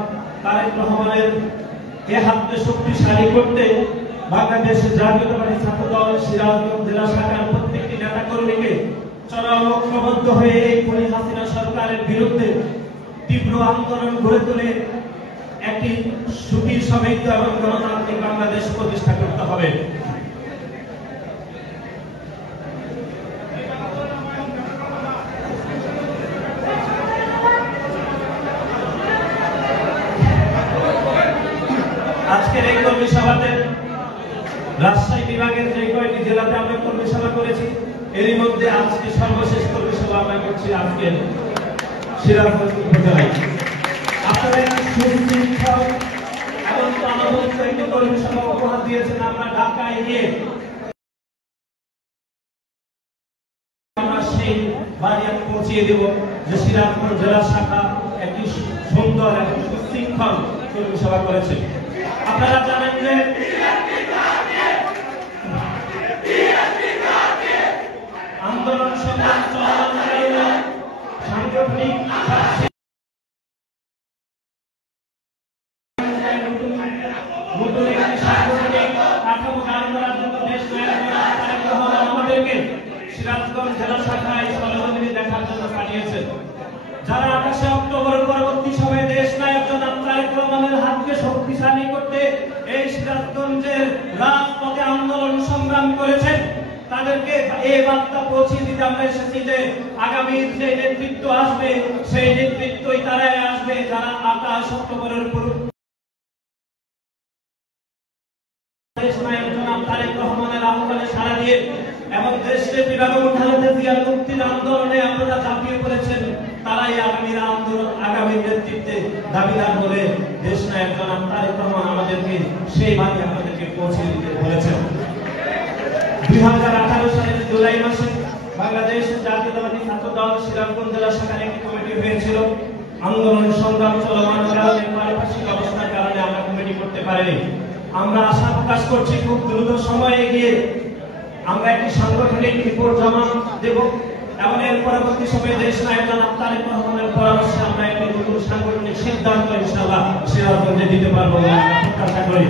তারেক রহমানের এ হাতকে শক্তিশালী করতে বাংলাদেশ জাতীয়তাবাদী ছাত্র দল সিরাজগঞ্জ জেলা শাখার প্রত্যেকটি নেতা কর্মীকে চরম ঐক্যবদ্ধ হয়ে এই খুনি হাসিনা সরকারের বিরুদ্ধে তীব্র আন্দোলন গড়ে তুলে একটি সুখী সমৃদ্ধ এবং গণতান্ত্রিক বাংলাদেশ প্রতিষ্ঠা করতে হবে। আজকের এই কর্মী সভাতে রাজশাহী বিভাগের যে কয়েকটি জেলাতে আমরা কর্মী সভা করেছি, এরই মধ্যে আজকে সর্বশেষ কর্মী সভা আমরা করছি আজকে সিরাজগঞ্জ উপজেলায়। আপনারা সুশৃঙ্খল এবং প্রাণবন্ত একটি কর্মী সভা উপহার দিয়েছেন। আমরা ঢাকায় গিয়ে আমরা সেই বাড়ি পৌঁছিয়ে দেব যে সিরাজগঞ্জ জেলা শাখা একটি সুন্দর এবং সুশৃঙ্খল কর্মী সভা করেছে। আপনারা জানেন যে আন্দোলন সংগ্রাম চলাকালীন সাংগঠনিক নতুন একটি সাংগঠনিক কাঠামো দাঁড় করার জন্য দেশ নায়ক আমাদেরকে সিরাজগঞ্জ জেলা শাখায় সরজমিনে দেখার জন্য পাঠিয়েছেন। যারা 28 অক্টোবর পরবর্তী সময়ে দেশ নায়ক জনাব তারেক রহমানের হাতকে শক্তিশালী করতে এই সিরাজগঞ্জের রাজপথে আন্দোলন সংগ্রাম করেছেন, তাদেরকে এই বার্তা পৌঁছে দিতে আমরা এসেছি যে আগামীর যে নেতৃত্ব আসবে, সেই নেতৃত্বই তারাই আসবে যারা 28 অক্টোবরের দেশ নায়ক জনাব তারেক রহমানের আহ্বানে সাড়া দিয়ে এবং দেশের বেগম খালেদা জিয়ার মুক্তির আন্দোলনে আপনারা ঝাঁপিয়ে পড়েছেন, তারাই আগামী নেতৃত্বে দাবিদার বলে দেশ নায়ক জনাব তারেক রহমান আমাদেরকে সেই বাণী আমাদেরকে পৌঁছে দিতে বলেছেন। 2018 সালের জুলাই মাসে বাংলাদেশ জাতীয়তাবাদী ছাত্র দল সিরাজগঞ্জ জেলা শাখার একটি কমিটি হয়েছিল। আন্দোলন সংগ্রাম চলমান কারণে পারিপার্শ্বিক অবস্থার কারণে আমরা কমিটি করতে পারিনি। আমরা আশা প্রকাশ করছি খুব দ্রুত সময়ে গিয়ে আমরা একটি সাংগঠনিক রিপোর্ট জমা দেব এবং এর পরবর্তী সময়ে দেশ নায়ক জনাব তারেক রহমানের পরামর্শে আমরা একটি নতুন সাংগঠনিক সিদ্ধান্ত ইনশাআল্লাহ সিরাজগঞ্জে দিতে পারবো বলে আমরা প্রত্যাশা করি।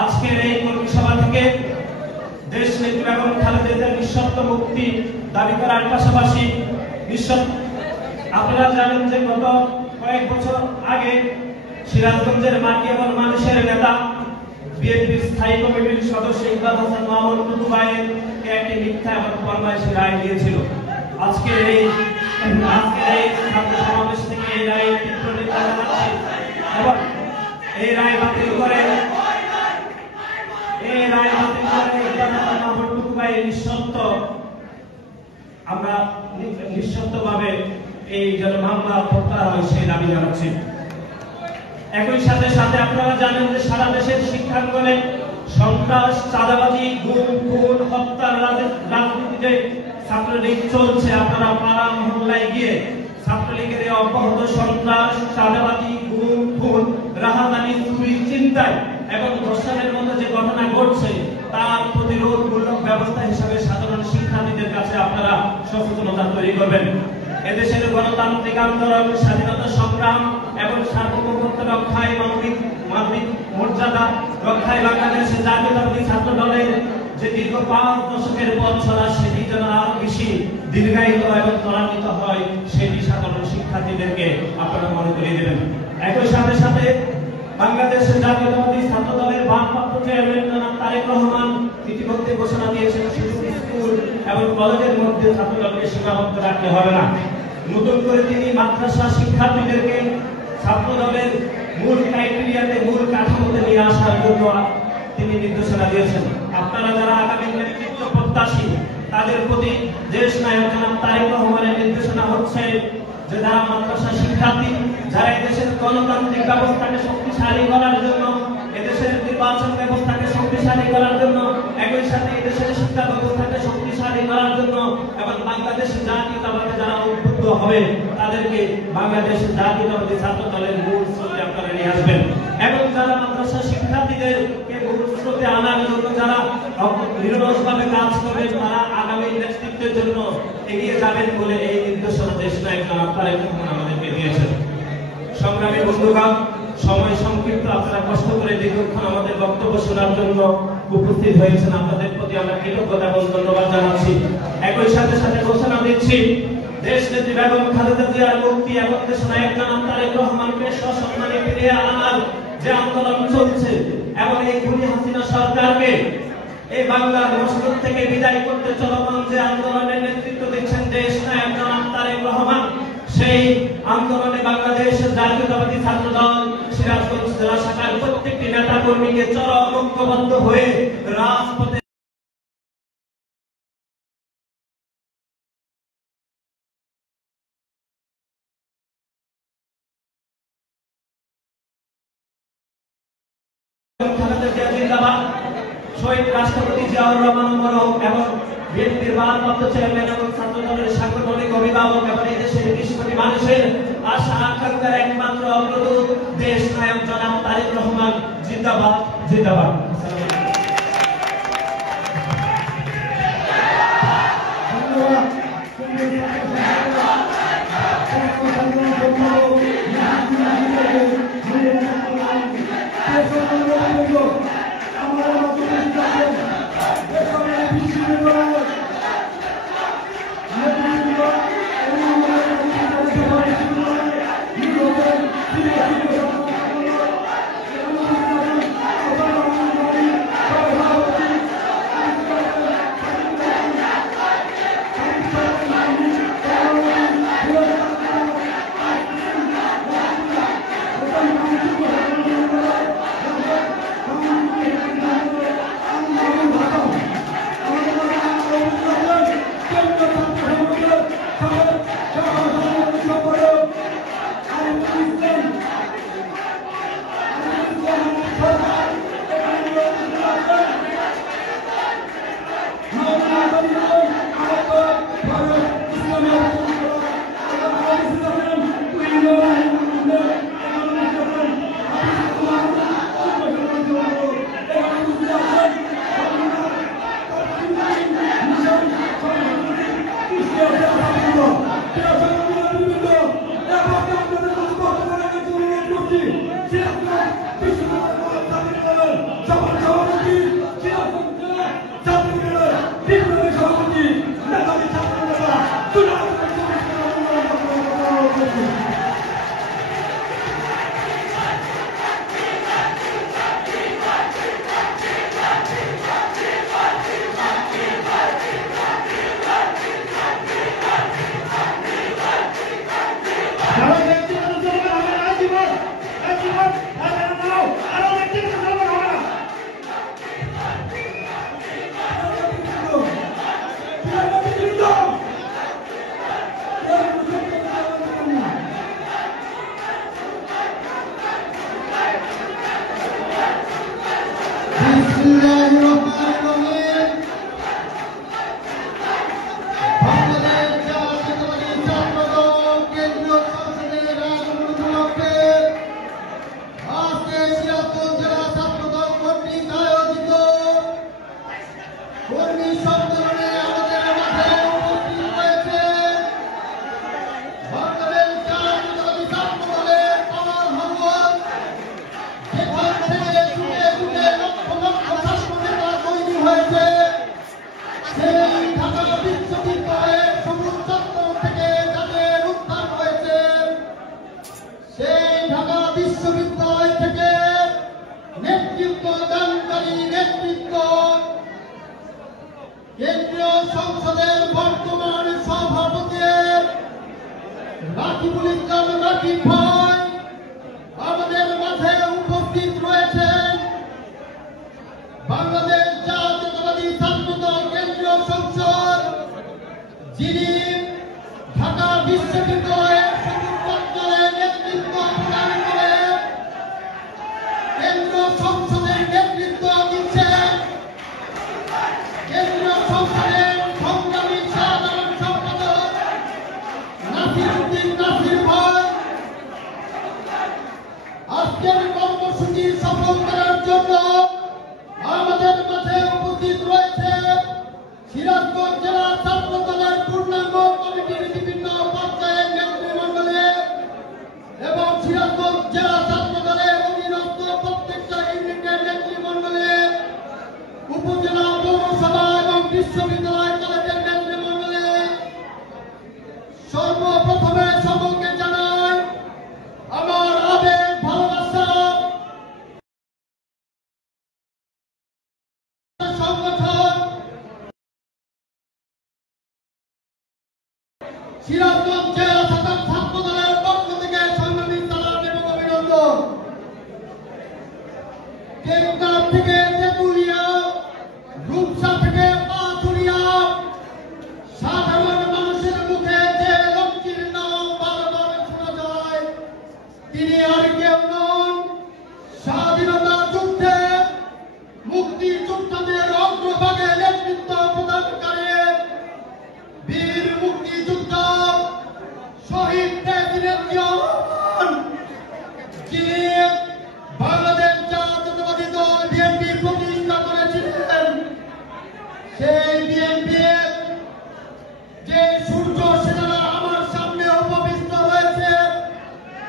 আজকের এই কর্মী সভা থেকে দেশ নেত্রী বেগম খালেদা জিয়ার নিঃশর্ত মুক্তি দাবি করার পাশাপাশি আপনারা জানেন যে গত কয়েক বছর আগে সিরাজগঞ্জের মাটি এবং মানুষের নেতা বিএনপির স্থায়ী কমিটির সদস্য ইকবাল হাসান মাহমুদ টুটু ভাইকে একটি মিথ্যা এবং ফরমাইশি রায় দিয়েছিল। আজকের এই ছাত্র সমাবেশ থেকে এই রায় এবং এই রায় বাতিল করে আমরা নিঃশর্তভাবে এই যেন মামলা প্রত্যাহার হয় সেই দাবি জানাচ্ছি। একই সাথে সাথে আপনারা জানেন যে সারা দেশের শিক্ষাঙ্গনে সন্ত্রাস, চাঁদাবাজি, গুম, খুন, হত্যার রাজনীতিতে ছাত্রলীগ চলছে। আপনারা পাড়া মহল্লায় গিয়ে ছাত্রলীগের এই অব্যাহত সন্ত্রাস, চাঁদাবাজি, গুম, খুন, রাহাজানি, চুরি, ছিনতাই এবং ধর্ষণের মতো যে ঘটনা ঘটছে তার প্রতিরোধমূলক ব্যবস্থা হিসাবে সাধারণ শিক্ষার্থীদের কাছে আপনারা সচেতনতা তৈরি করবেন। এদেশের গণতান্ত্রিক আন্দোলন, স্বাধীনতা সংগ্রাম এবং সার্বভৌমত্ব রক্ষায়, মানবিক মর্যাদা রক্ষায় বাংলাদেশের জাতীয়তাবাদী ছাত্র দলের যে দীর্ঘ 5 দশকের পথ চলা সেটি যেন আরো বেশি দীর্ঘায়িত এবং ত্বরান্বিত হয় সেটি সাধারণ শিক্ষার্থীদেরকে আপনারা মনে করিয়ে দেবেন। একই সাথে সাথে বাংলাদেশের জাতীয়তাবাদী ছাত্র দলের ভারপ্রাপ্ত চেয়ারম্যান জনাব তারেক রহমান ইতিমধ্যে ঘোষণা দিয়েছেন শুধু স্কুল এবং কলেজের মধ্যে ছাত্র দলকে সীমাবদ্ধ রাখতে হবে না। নতুন করে তিনি মাদ্রাসা শিক্ষার্থীদেরকে ছাত্র দলের মূল ক্রাইটেরিয়াতে, মূল কাঠামোতে নিয়ে আসার জন্য তিনি নির্দেশনা দিয়েছেন। আপনারা যারা আগামী নেতৃত্ব প্রত্যাশী তাদের প্রতি দেশ নায়ক জনাব তারেক রহমানের নির্দেশনা হচ্ছে যে যারা মাদ্রাসা শিক্ষার্থী, যারা এদেশের গণতান্ত্রিক ব্যবস্থাকে শক্তিশালী করার জন্য, এদেশের নির্বাচন ব্যবস্থাকে শক্তিশালী করার জন্য দেশের শিক্ষা ব্যবস্থাকে শক্তিশালী করার জন্য এবং বাংলাদেশের জাতীয়তাবাদে যারা উদ্বুদ্ধ হবে তাদেরকে বাংলাদেশের জাতীয়তাবাদী ছাত্র দলের মূল স্রোতে আপনারা নিয়ে আসবেন এবং যারা মাদ্রাসা শিক্ষার্থীদেরকে মূল স্রোতে আনার জন্য যারা নিরলসভাবে কাজ করবেন তারা আগামী নেতৃত্বের জন্য এগিয়ে যাবেন বলে এই নির্দেশনা দেশনায়ক তারেক রহমান আমাদেরকে দিয়েছেন। সংগ্রামী বন্ধুগণ, সময় সংক্ষিপ্ত, আপনারা কষ্ট করে দীর্ঘক্ষণ আমাদের বক্তব্য শোনার জন্য উপস্থিত হয়েছেন, আপনাদের প্রতি আমরা কৃতজ্ঞতা এবং ধন্যবাদ জানাচ্ছি। একই সাথে সাথে ঘোষণা দিচ্ছি দেশ নেত্রী বেগম খালেদা জিয়ার মুক্তি এবং দেশনায়ক তারেক রহমানকে সসম্মানে ফিরিয়ে আনার যে আন্দোলন চলছে এবং এই খুনি হাসিনা সরকারকে এই বাংলার মসনদ থেকে বিদায় করতে চলমান যে আন্দোলনের নেতৃত্ব দিচ্ছেন দেশনায়ক তারেক রহমান, সেই আন্দোলনে বাংলাদেশের জাতীয়তাবাদী ছাত্র দল সিরাজগঞ্জ জেলা শাখার প্রত্যেকটি নেতা কর্মীকে চরম ঐক্যবদ্ধ হয়ে রাজপথে শহীদ রাষ্ট্রপতি জিয়াউর রহমান মরহুম এবং বিএনপির ভারপ্রাপ্ত চেয়ারম্যান এবং ছাত্র দলের সাংগঠনিক অভিভাবক এবং এই দেশের 20 কোটি মানুষের আশা আকাঙ্ক্ষার একমাত্র অগ্রদূত দেশনায়ক জনাব তারেক রহমান জিন্দাবাদ জিন্দাবাদ।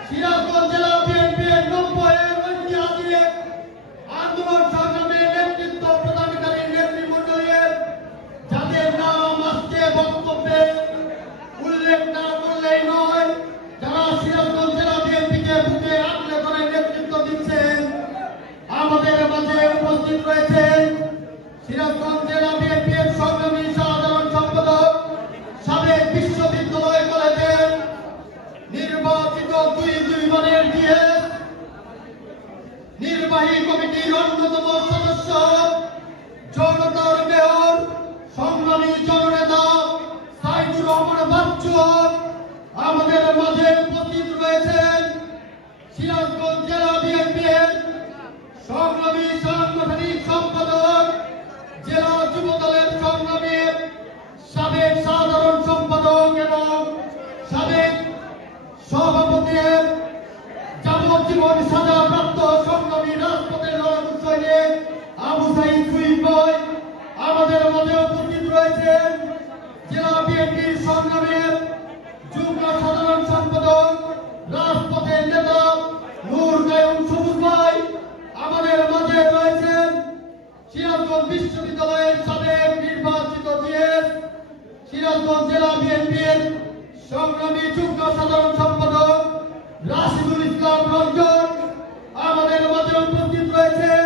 সিরাজগঞ্জ জেলা বিএনপির 90-এর ঐতিহাসিক আন্দোলন সংগ্রামে নেতৃত্ব প্রদানকারী নেতৃমণ্ডলীর যাদের নাম আজকে বক্তব্যে উল্লেখ না করলেই নয়, যারা সিরাজগঞ্জ জেলা বিএনপিকে বুকে আঁকড়ে ধরে নেতৃত্ব দিচ্ছেন, আমাদের মাঝে উপস্থিত রয়েছেন সিরাজগঞ্জ জেলা বিএনপির সংগ্রামী সাধারণ সম্পাদক, সাবেক বিশ্ববিদ্যালয় কলেজের নির্বাচিত 2 বারের ডিএস, নির্বাহী কমিটির অন্যতম সদস্য, জনতার মেয়র, সংগ্রামী জননেতা সাইদুর রহমান বাচ্চু। আমাদের মাঝে উপস্থিত রয়েছেন সিরাজগঞ্জ জেলা বিএনপির সংগ্রামী সাংগঠনিক সম্পাদক, জেলা যুব দলের সংগ্রামী সাবেক সাধারণ সম্পাদক এবং সাবেক সভাপতির যাবজ্জীবন সাজাপ্রাপ্ত সংগ্রামী রাজপথের লড়াকু সৈনিক আবু সাইদ সুইদ ভাই। আমাদের মধ্যে উপস্থিত রয়েছেন জেলা বিএনপির সংগ্রামী যুগ্ম সাধারণ সম্পাদক, রাজপথের নেতা নূর কায়ুম সবুজ ভাই। আমাদের মাঝে রয়েছেন সিরাজগঞ্জ বিশ্ববিদ্যালয়ের সাবেক নির্বাচিত ডিএস, সিরাজগঞ্জ জেলা বিএনপির সংগ্রামী যুগ্ম সাধারণ সম্পাদক রাশিদুল ইসলাম রঞ্জন। আমাদের মাঝে উপস্থিত রয়েছেন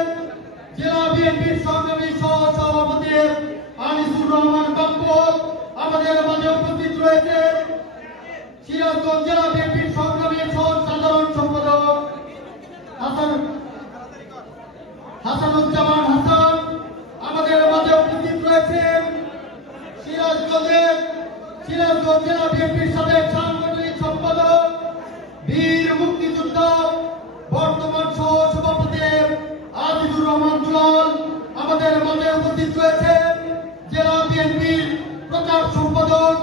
জেলা বিএনপির সংগ্রামী সহ-সভাপতি আনিসুর রহমান বাপ্পু। আমাদের মাঝে উপস্থিত রয়েছেন সিরাজগঞ্জ জেলা বিএনপির সংগ্রামী সহ-সাধারণ সম্পাদক হাসানুজ্জামান হাসান। আমাদের মাঝে উপস্থিত রয়েছেন সিরাজগঞ্জ জেলা বিএনপির সাবেক সাংগঠনিক সম্পাদক, বীর মুক্তিযোদ্ধা, বর্তমান সহ-সভাপতি আজিজুর রহমান দুলাল। আমাদের মাঝে উপস্থিত রয়েছেন জেলা বিএনপির প্রচার সম্পাদক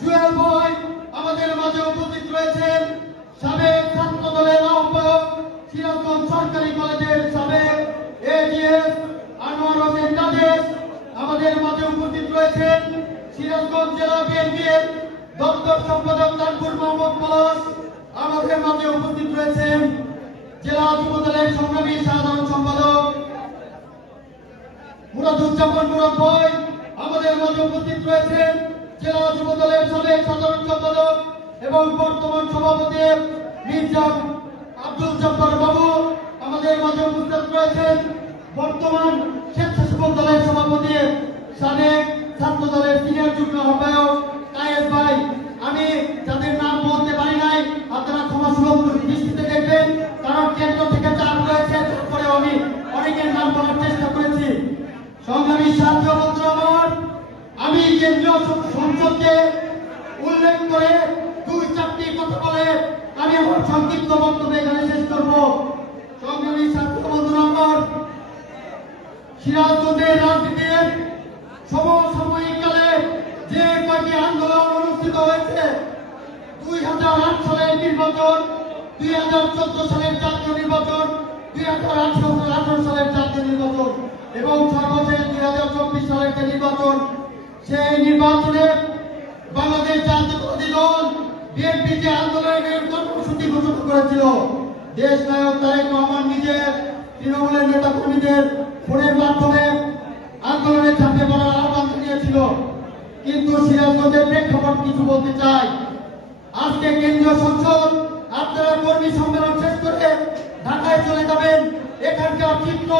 জুয়েল ভাই। আমাদের মাঝে উপস্থিত রয়েছেন সাবেক ছাত্র দলের আহ্বায়ক, সিরাজগঞ্জ সরকারি কলেজের সাবেক এজিএস আনোয়ার হোসেন রাজেশ। আমাদের মাঝে উপস্থিত রয়েছেন সিরাজগঞ্জ জেলা বিএনপির দপ্তর সম্পাদক তানপুর মোহাম্মদ পলাশ। আমাদের মাঝে উপস্থিত রয়েছেন জেলা যুব দলের সংগ্রামী সাধারণ সম্পাদক মুরাদুজ্জামান মুরাদ ভাই। আমাদের মাঝে উপস্থিত রয়েছেন জেলা যুব দলের সাবেক সাধারণ সম্পাদক এবং বর্তমান সভাপতি মির্জা আব্দুল জব্বার বাবু। আমাদের মাঝে উপস্থিত রয়েছেন বর্তমান স্বেচ্ছাসেবক দলের সভাপতি, সাবেক ছাত্র দলের সিনিয়র যুগ্ম আহ্বায়ক কায়েস ভাই। আমি যাদের নাম বলতে পারি নাই আপনারা ক্ষমাসুলভ দৃষ্টিতে দেখবেন, কারণ কেন্দ্র থেকে চাপ রয়েছে, তারপরে আমি অনেকের নাম বলার চেষ্টা করেছি। সংগ্রামী সাথী বন্ধুরা আমার, আমি কেন্দ্রীয় সংসদকে উল্লেখ করে 2-4টি কথা বলে আমি আমার সংক্ষিপ্ত বক্তব্য এখানে শেষ করব। সংগ্রামী সাথী বন্ধুরা আমার, সিরাজগঞ্জের রাজনীতির সমসাময়িককালে যে কয়েকটি আন্দোলন অনুষ্ঠিত হয়েছে, 2008 সালের নির্বাচন, 2014 সালের জাতীয় নির্বাচন, 2018 সালের জাতীয় নির্বাচন এবং সর্বশেষ 2024 সালের যে নির্বাচন, সেই নির্বাচনে বাংলাদেশ জাতীয়তাবাদী দল বিএনপি যে আন্দোলনের কর্মসূচি ঘোষণা করেছিল, দেশ নায়ক তারেক রহমান নিজে তৃণমূলের নেতা কর্মীদের ফোনের মাধ্যমে আন্দোলনে ঝাঁপিয়ে পড়ার আহ্বান জানিয়েছিল। কিন্তু সিরাজগঞ্জের প্রেক্ষাপট কিছু বলতে চাই। আজকে কেন্দ্রীয় সংসদ আপনারা কর্মী সম্মেলন শেষ করে ঢাকায় চলে যাবেন, এখানকার চিত্র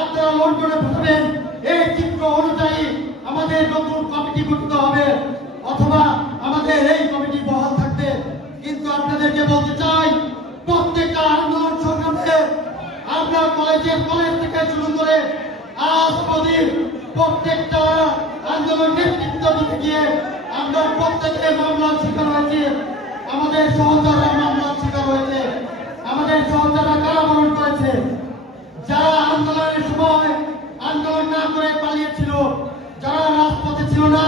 আপনারা লন্ডনে পাঠাবেন। এই চিত্র অনুযায়ী আমাদের নতুন কমিটি গঠিত হবে অথবা আমাদের এই কমিটি বহাল থাকবে। কিন্তু আপনাদেরকে বলতে চাই, প্রত্যেকটা আন্দোলন সংগ্রামে আমরা কলেজ থেকে শুরু করে আজ পর্যন্ত প্রত্যেকটা আন্দোলন নেতৃত্ব দিতে গিয়ে আমরা প্রত্যেকে মামলার শিকার হয়েছি। আমাদের সহযোগীরা মামলার শিকার হয়েছে, আমাদের সহযোগীরা কারাবরণ করেছে। যারা আন্দোলনের সময় আন্দোলন না করে পালিয়েছিল, যারা রাজপথে ছিল না,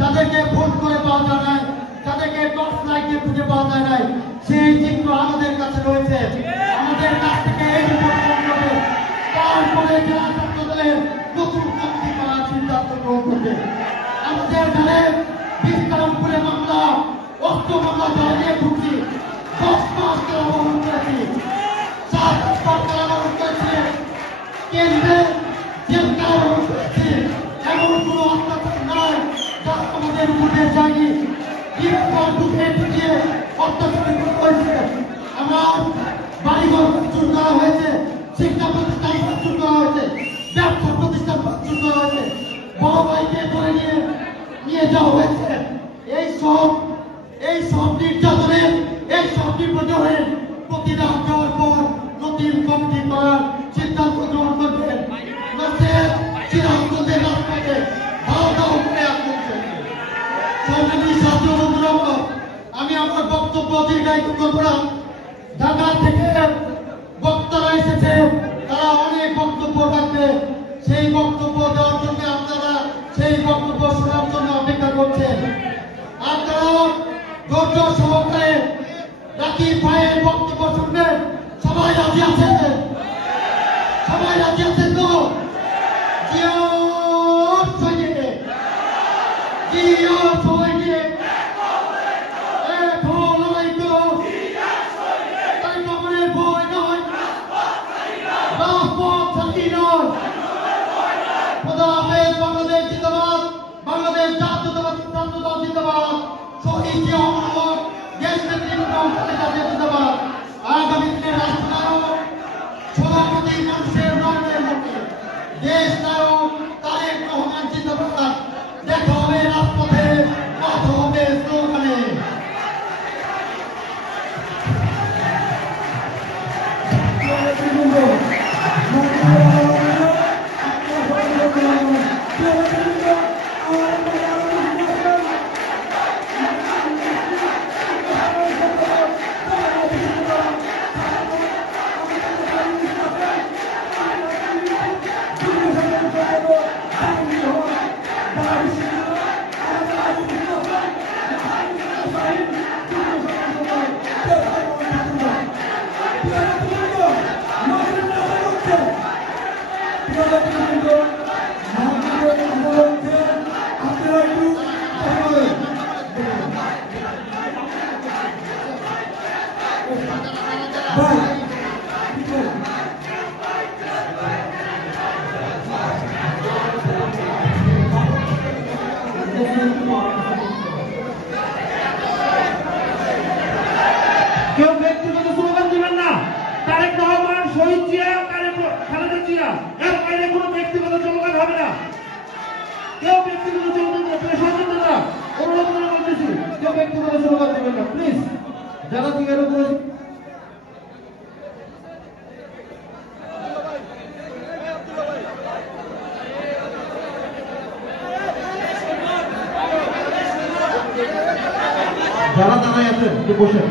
যাদেরকে ভোট করে পাওয়া যায় নাই, যাদেরকে টর্চ লাইটে খুঁজে পাওয়া যায় নাই, সেই চিত্র আমাদের কাছে রয়েছে। আমাদের কাছ থেকে এই রিপোর্ট করতে হবে, তারপরে জেলা ছাত্র দলের নতুন কমিটি করার সিদ্ধান্ত গ্রহণ করবে। আমাদের ঘরে বিস্তারপুরে মামলা, অস্ত্র মামলা চালিয়ে ঢুকছি, 10 মাস আমার বুকে ঢুকিয়ে অত্যাচার করেছে, আমার বাড়িঘর ভাঙচুর করা হয়েছে, শিক্ষা প্রতিষ্ঠান ভাঙচুর করা হয়েছে, ব্যবসা প্রতিষ্ঠান ভাঙচুর করা হয়েছে, বড় ভাইকে ধরে নিয়ে যাওয়া হয়েছে। এই সব নির্যাতনের, এই সব নির্যাতনের প্রতিদান দেওয়ার পর নতুন কমিটি করার সিদ্ধান্ত গ্রহণ করবেন। চিরাচন্দ্রের রাজপথে আমি আমার বক্তব্য দীর্ঘায়িত করব না। ঢাকা থেকে বক্তারা এসেছে, তারা অনেক বক্তব্য রাখবে, সেই বক্তব্য দেওয়ার জন্য আপনারা সেই বক্তব্য শোনার জন্য অপেক্ষা করছেন। আপনারা ধৈর্য সহকারে রাকিব ভাইয়ের বক্তব্য শুনবেন। সবাই রাজি আছেন? সবাই রাজি আছেন তো? বাংলাদেশ জিন্দাবাদ, বাংলাদেশ জাতীয়তাবাদী ছাত্র দল জিন্দাবাদ, শহীদ জিয়া রহমান, দেশ নেত্রী জিন্দাবাদ। আগামী দিনের রাষ্ট্রনায়ক, সভাপতি, মানুষের নয়নের মধ্যে দেশ নায়ক তারেক রহমান জিন্দাবাদ। দেখা হবে রাজপথে, কথা হবে স্লোগানে। কেউ ব্যক্তিগত স্লোগান দিবেন না। তারেক রহমান, শহীদ জিয়া, খালেদা জিয়া, এর বাইরে কোনো ব্যক্তিগত স্লোগান হবে না। কেউ ব্যক্তিগত স্লোগান দেবেন না, অনুরোধ করে বলতেছি, কেউ ব্যক্তিগত স্লোগান দেবেন না প্লিজ। যারা থেকে এর উপরে যারা দাঁড়ায় আছেন একটু বসেন।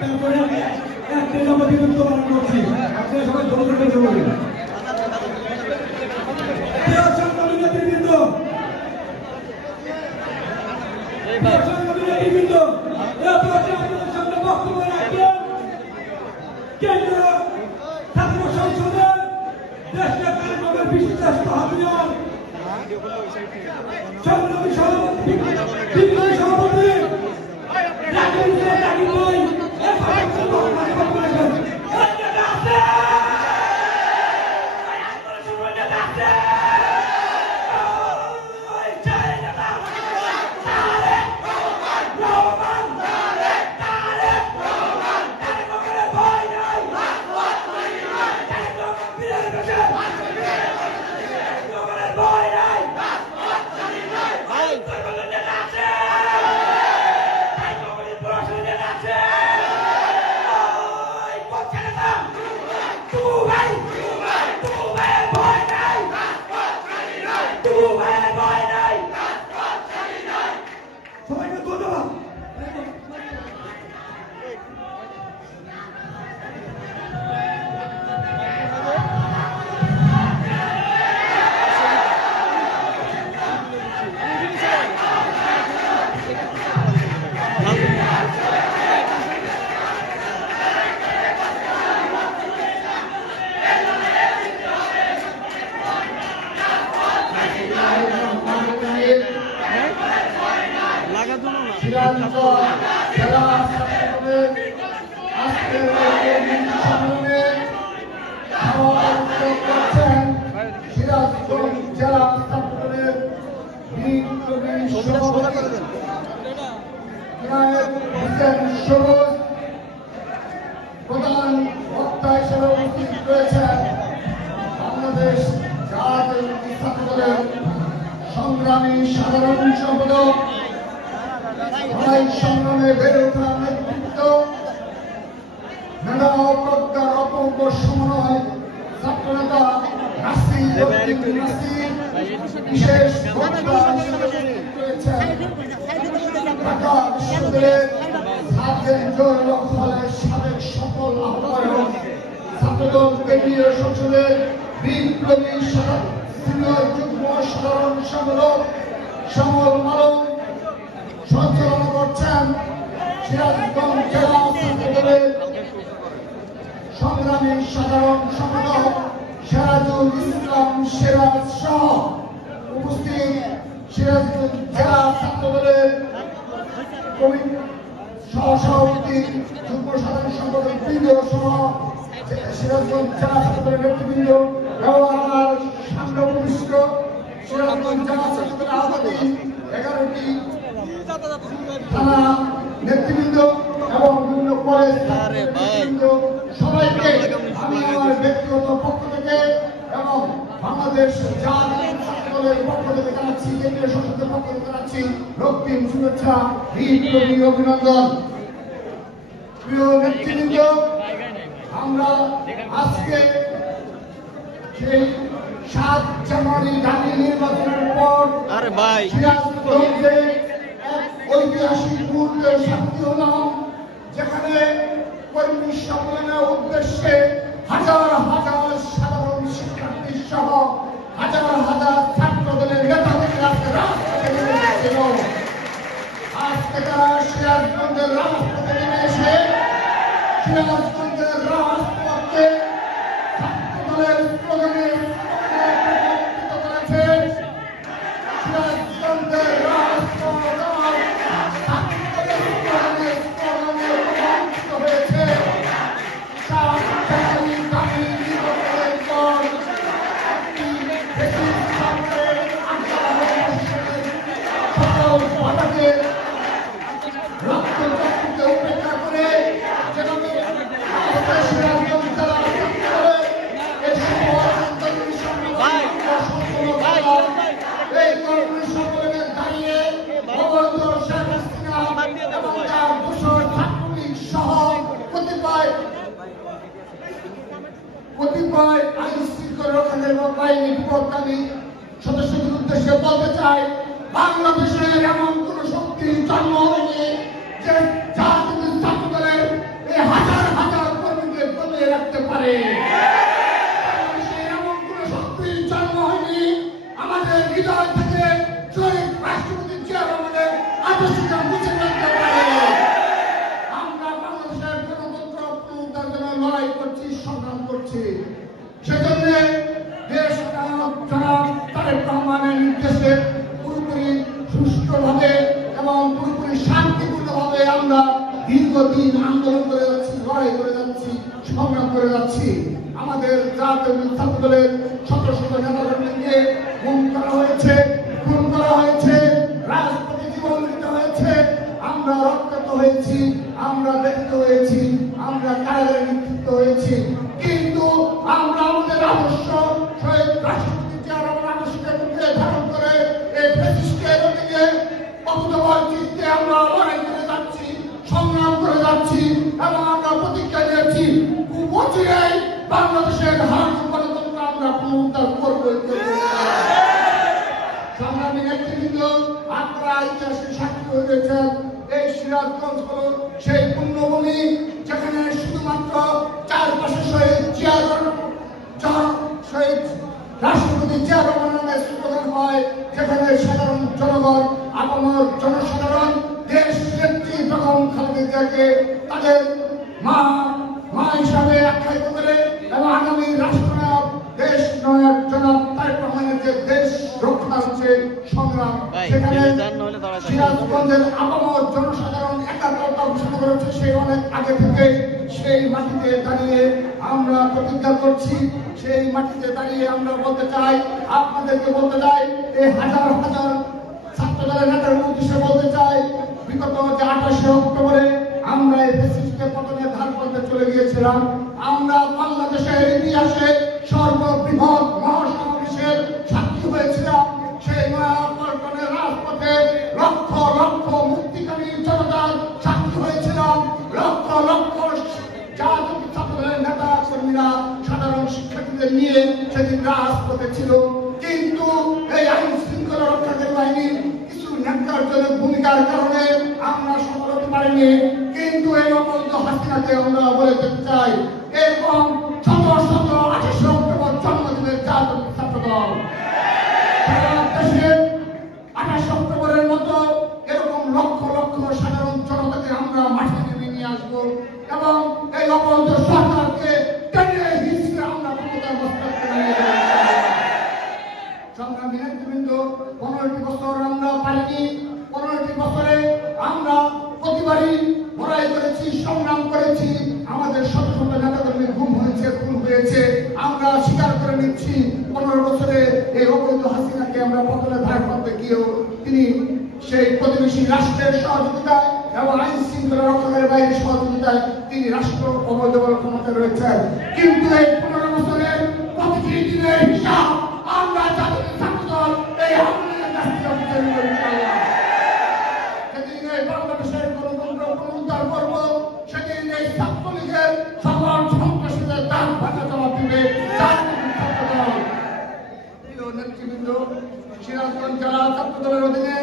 তারপরে একটা নম্বর বিরুদ্ধ পালন করছি। আপনারা সবাই জনগণ বেঁচে বলবেন। কেন্দ্রীয় ছাত্র সংসদের দেশের কার্যক্রমের বিশিষ্ট হাতিয়ার সংগ্রামী সভাপতি Hey! সিরাজগঞ্জ জেলা ছাত্রদলের আজকের এই সম্মেলনে সভাপতিত্ব করছেন সিরাজগঞ্জ জেলা ছাত্রদলের বিপ্লবী সভাপতি জনাব হোসেন সবুজ। প্রধান বক্তা হিসেবে উপস্থিত রয়েছেন বাংলাদেশ জাতীয়তাবাদী ছাত্রদলের সংগ্রামী সাধারণ সম্পাদক, লড়াই সংগ্রামে বেড়ে ওঠা নেতৃত্ব, মেধা ও প্রজ্ঞার অপূর্ব সমন্বয় ছাত্রনেতা নাসির উদ্দিন নাসির। বিশেষ বক্তা হিসেবে উপস্থিত রয়েছেন ঢাকা বিশ্ববিদ্যালয়ের ছাত্রদের জোর হলের সাবেক সফল আহ্বায়ক, ছাত্রদল কেন্দ্রীয় সংসদের বিপ্লবী সিনিয়র যুগ্ম সাধারণ সম্পাদক শ্যামল মালক। সঞ্চালনা করছেন সিরাজগঞ্জ জেলা ছাত্রদলের সংগ্রামী সাধারণ সম্পাদক সিরাজুল ইসলাম সিরাজ সহ উপস্থিত সিরাজগঞ্জ জেলা ছাত্রদলের সহসভাপতি যুগ্ম সাধারণ সম্পাদক বৃন্দ সহ সিরাজগঞ্জ জেলা ছাত্রদলের নেতৃবৃন্দ এবং আমার সামনে উপবিষ্ট সিরাজগঞ্জ জেলা ছাত্রদলের আহ্বায়ক 11টি থানা নেতৃবৃন্দ এবং বিভিন্ন কলেজ নেতৃবৃন্দ সবাইকে আমি আমার ব্যক্তিগত পক্ষ থেকে এবং বাংলাদেশ জাতীয় ছাত্রদলের পক্ষ থেকে জানাচ্ছি, কেন্দ্রীয় সংসদের পক্ষ থেকে জানাচ্ছি রক্তিম শুভেচ্ছা, বিপ্লবী অভিনন্দন। প্রিয় নেতৃবৃন্দ, আমরা আজকে সেই 7 জানুয়ারি ঢাকা নির্বাচনের পর সিরাজগঞ্জে এক ঐতিহাসিক মুহূর্তের সাক্ষী হলাম, যেখানে কর্মী সম্মেলনের উদ্দেশ্যে হাজার হাজার সাধারণ শিক্ষার্থী সহ হাজার হাজার ছাত্রদলের নেতাদের রাজপথে নেমে এসেছিল। আজকে তারা সিরাজগঞ্জের রাজপথে নেমে এসে সিরাজগঞ্জের রাজপথে ছাত্রদলের স্লোগানে পরিবর্তিত করেছে। সিরাজগঞ্জের রাজপথ ছাত্রদলের স্লোগানে রূপান্তরিত হয়েছে। 7 জানুয়ারি ঢাকা নির্বাচনের পর একটি ব্রিটিশ সরকারের সকল বাধাকে রক্তচক্ষুকে উপেক্ষা করে যেভাবে সিরাজগঞ্জ জেলা ছাত্রদলের এই শুভ আন্তর্জাতিক সম্মেলন এই কর্মী সম্মেলনে দাঁড়িয়ে অবৈধ শেখ হাসিনা এবং তার দোসর ছাত্রলীগ সহ কতিপয় আইন শৃঙ্খলা রক্ষাকারী বাহিনী বিপদকামী সদস্যদের উদ্দেশ্যে বলতে চাই, বাংলাদেশের এমন কোন শক্তির জন্ম হয়নি যে জাতীয় ছাত্রদলের এই হাজার হাজার কর্মীদের দমিয়ে রাখতে পারে। বাংলাদেশের এমন কোন শক্তির জন্ম হয়নি আমাদের হৃদয় থেকে শহীদ রাষ্ট্রপতি জিয়া রহমানের আদর্শকে মুছে ফেলতে পারে। আমরা বাংলাদেশের গণতন্ত্র পুনরুদ্ধারের জন্য লড়াই করছি, সংগ্রাম করছি। সেজন্য দেশ জনাব তারেক রহমানের নির্দেশে পুরোপুরি সুষ্ঠুভাবে এবং পুরোপুরি শান্তিপূর্ণভাবে আমরা দীর্ঘদিন আন্দোলন করে যাচ্ছি, লড়াই করে যাচ্ছি, সংগ্রাম করে যাচ্ছি। আমাদের জাতীয় ছাত্রদলের শত শত নেতাকর্মীকে খুন করা হয়েছে, রাজপথে জীবন দিতে হয়েছে, আমরা রক্তাক্ত হয়েছি, আমরা ব্যক্ত হয়েছি, আমরা কারাগারে নিক্ষিপ্ত হয়েছি, কিন্তু আমরা আমাদের আদর্শ শহীদ রাষ্ট্রপতি জিয়া রহমানের আদর্শকে মুখে ধারণ করে এই ফ্যাসিস্টের দিকে অকুতোভয় চিত্তে আমরা লড়াই করে যাচ্ছি, সংগ্রাম করে যাচ্ছি এবং আমরা প্রতিজ্ঞা নিয়েছি খুব অচিরেই বাংলাদেশের হারানো গণতন্ত্র আমরা পুনরুদ্ধার করবো। সংগ্রামী নেতৃবৃন্দ, আপনারা ইতিহাসের সাক্ষী হয়েছেন। এই সিরাজগঞ্জ হল সেই পুণ্যভূমি যেখানে শুধুমাত্র চারপাশে শহীদ রাষ্ট্রপতি জিয়া রহমানের স্লোগান হয়, যেখানে সাধারণ জনগণ, আপামর জনসাধারণ দেশ নেত্রী বেগম খালেদা জিয়াকে তাদের মা হিসাবে আখ্যায়িত করে এবং আগামী রাষ্ট্রনায়ক দেশ নায়ক জনাব তারেক রহমানের যে দেশ রক্ষার যে সংগ্রাম সেখানে সিরাজগঞ্জের আপামর জনসাধারণ একাত্মতা ঘোষণা করেছে। সেই অনেক আগে থেকে সেই মাটিতে দাঁড়িয়ে আমরা প্রতিজ্ঞা করছি। সেই মাটিতে দাঁড়িয়ে আমরা বলতে চাই, আপনাদেরকে বলতে চাই, এই হাজার হাজার ছাত্রদলের নেতার উদ্দেশ্যে বলতে চাই, বিগত যে 28শে অক্টোবরে আমরা এই ফ্যাসিস্টের পতনের ধার পথে চলে গিয়েছিলাম। আমরা বাংলাদেশের ইতিহাসে সর্ববৃহৎ মহাসমাবেশের সাক্ষী হয়েছিলাম। সেই নয়াপল্টনের রাজপথে লক্ষ লক্ষ মুক্তিকামী জনতার সাক্ষী হয়েছিলাম। লক্ষ লক্ষ জাতীয় ছাত্রদলের নেতা কর্মীরা সাধারণ শিক্ষার্থীদের নিয়ে সেদিন রাজপথে ছিল। কিন্তু এই আইন শৃঙ্খলা রক্ষাকারী বাহিনীর কিছু ন্যাক্কারজনক ভূমিকার কারণে আমরা সফল হতে পারিনি। কিন্তু এই অবৈধ হাসিনাকে আমরা বলে যেতে চাই, এরকম শত শত 28শে অক্টোবর জন্মদিনের জাতীয় ছাত্রদল সারা দেশে 28 অক্টোবরের মতো এরকম লক্ষ লক্ষ সাধারণ জনতাকে আমরা মাঠে নেমে নিয়ে আসবো এবং এই অবৈধ সরকারকে টেনে হিসেবে আমরা ক্ষমতার মস্তকে নিয়ে যাব। সংগ্রামী নেতৃবৃন্দ, 15টি বছর আমরা পাইনি। 15টি বছরে আমরা প্রতিবারই লড়াই করেছি, সংগ্রাম করেছি। আমাদের শত শত নেতাকর্মী গুম হয়েছে, খুন হয়েছে। আমরা স্বীকার করে নিচ্ছি 15 বছরে এই অবৈধ হাসিনাকে আমরা পতনের ধার করতে গিয়েও তিনি সেই প্রতিবেশী রাষ্ট্রের সহযোগিতায় এবং আইন শৃঙ্খলা রক্ষাকারী বাহিনীর সহযোগিতায় তিনি রাষ্ট্র অবৈধ ক্ষমতা রয়েছেন। কিন্তু এই 15 বছরের প্রতিটি দিনের হিসাব আমরা জাতীয় ছাত্রদল এই আন্দোলনের কাছ থেকে বিচার করি। সেদিন এই বাংলাদেশের গণতন্ত্র পুনরুদ্ধার করব, সেদিন এই ছাত্রলীগের সকল সন্ত্রাসীদের দাঁত ভাঙা জবাব দিবে জাতীয় ছাত্রদল। প্রিয় নেতৃবৃন্দ, সিরাজগঞ্জ জেলা ছাত্রদলের অধীনে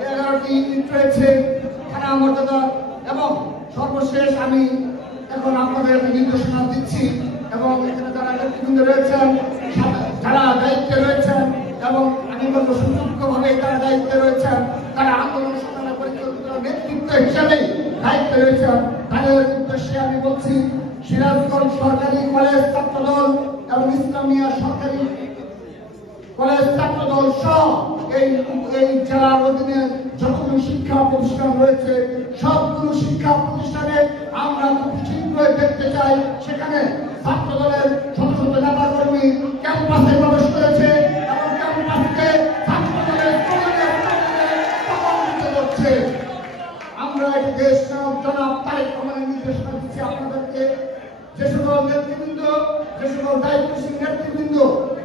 11টি ইউনিট রয়েছে, থানা মর্যাদা। এবং সর্বশেষ আমি এখন আপনাদের নির্দেশনা দিচ্ছি এবং এখানে যারা নেতৃবৃন্দ রয়েছেন, যারা দায়িত্বে রয়েছেন এবং আমি বলবো সুযোগ্যভাবে তারা দায়িত্বে রয়েছেন, তারা আন্দোলন সংগ্রামে পরিচালিত নেতৃত্ব হিসেবে দায়িত্বে রয়েছেন, তাদের উদ্দেশ্যে আমি বলছি, সিরাজগঞ্জ সরকারি কলেজ ছাত্রদল এবং ইসলামিয়া সরকারি কলেজ ছাত্রদল সহ এই জেলার অধীনে যতগুলো শিক্ষা প্রতিষ্ঠান রয়েছে সবগুলো শিক্ষা প্রতিষ্ঠানে আমরা খুব শীঘ্রই দেখতে চাই সেখানে ছাত্রদলের শত শত নেতা কর্মী ক্যাম্পাসে প্রবেশ করেছে এবং ক্যাম্পাসকে ছাত্রদলের করছে। আমরা এই দেশ জনাব তারেক রহমানের নির্দেশনা দিচ্ছি আপনাদেরকে, যে সকল নেতৃবৃন্দ, যে সকল দায়িত্বশীল নেতৃবৃন্দ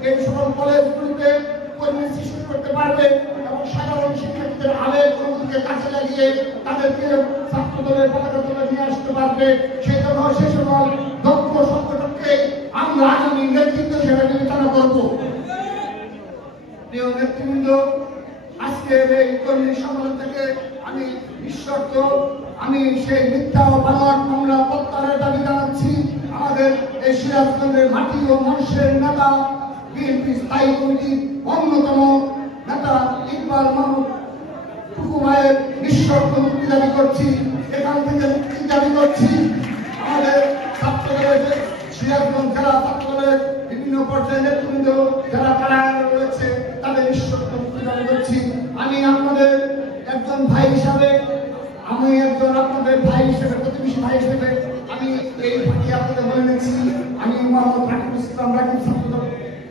এই সকল কলেজগুলোতে কর্মী সৃষ্টি করতে পারবে এবং সাধারণ শিক্ষার্থীদের আবেগ অনুভূতিকে কাজে লাগিয়ে তাদেরকে ছাত্রদলের পতাকা তুলে নিয়ে আসতে পারবে, সেই জন্য সে সকল দক্ষ সংগঠনকে আমরা আগামী নেতৃত্ব হিসেবে বিবেচনা করব। প্রিয় নেতৃবৃন্দ, আজকের এই কর্মী সম্মেলন থেকে আমি নিঃশর্ত সেই মিথ্যা ও বানোয়াট মামলা প্রত্যাহারের দাবি জানাচ্ছি। আমাদের এই সিরাজগঞ্জের মাটি ও মানুষের নেতা, বিএনপি স্থায়ী কমিটির অন্যতম নেতা ইকবাল মাহমুদ টুকু ভাইয়ের নিঃশর্ত মুক্তি দাবি করছি, এখান থেকে মুক্তি দাবি করছি। আমাদের ছাত্রদলের সিরাজগঞ্জ জেলা ছাত্রদলের বিভিন্ন পর্যায়ে নেতৃবৃন্দ যারা কারাগারে রয়েছে তাদের নিঃশর্ত মুক্তি দাবি করছি। আমি আপনাদের একজন ভাই হিসাবে, আপনাদের ভাই হিসেবে, প্রতিবেশী ভাই হিসেবে আমি এই ভাইকে আপনাদের বলে নিচ্ছি, আমি মোহাম্মদ রাকিবুল ইসলাম রাকিব ছাত্রদল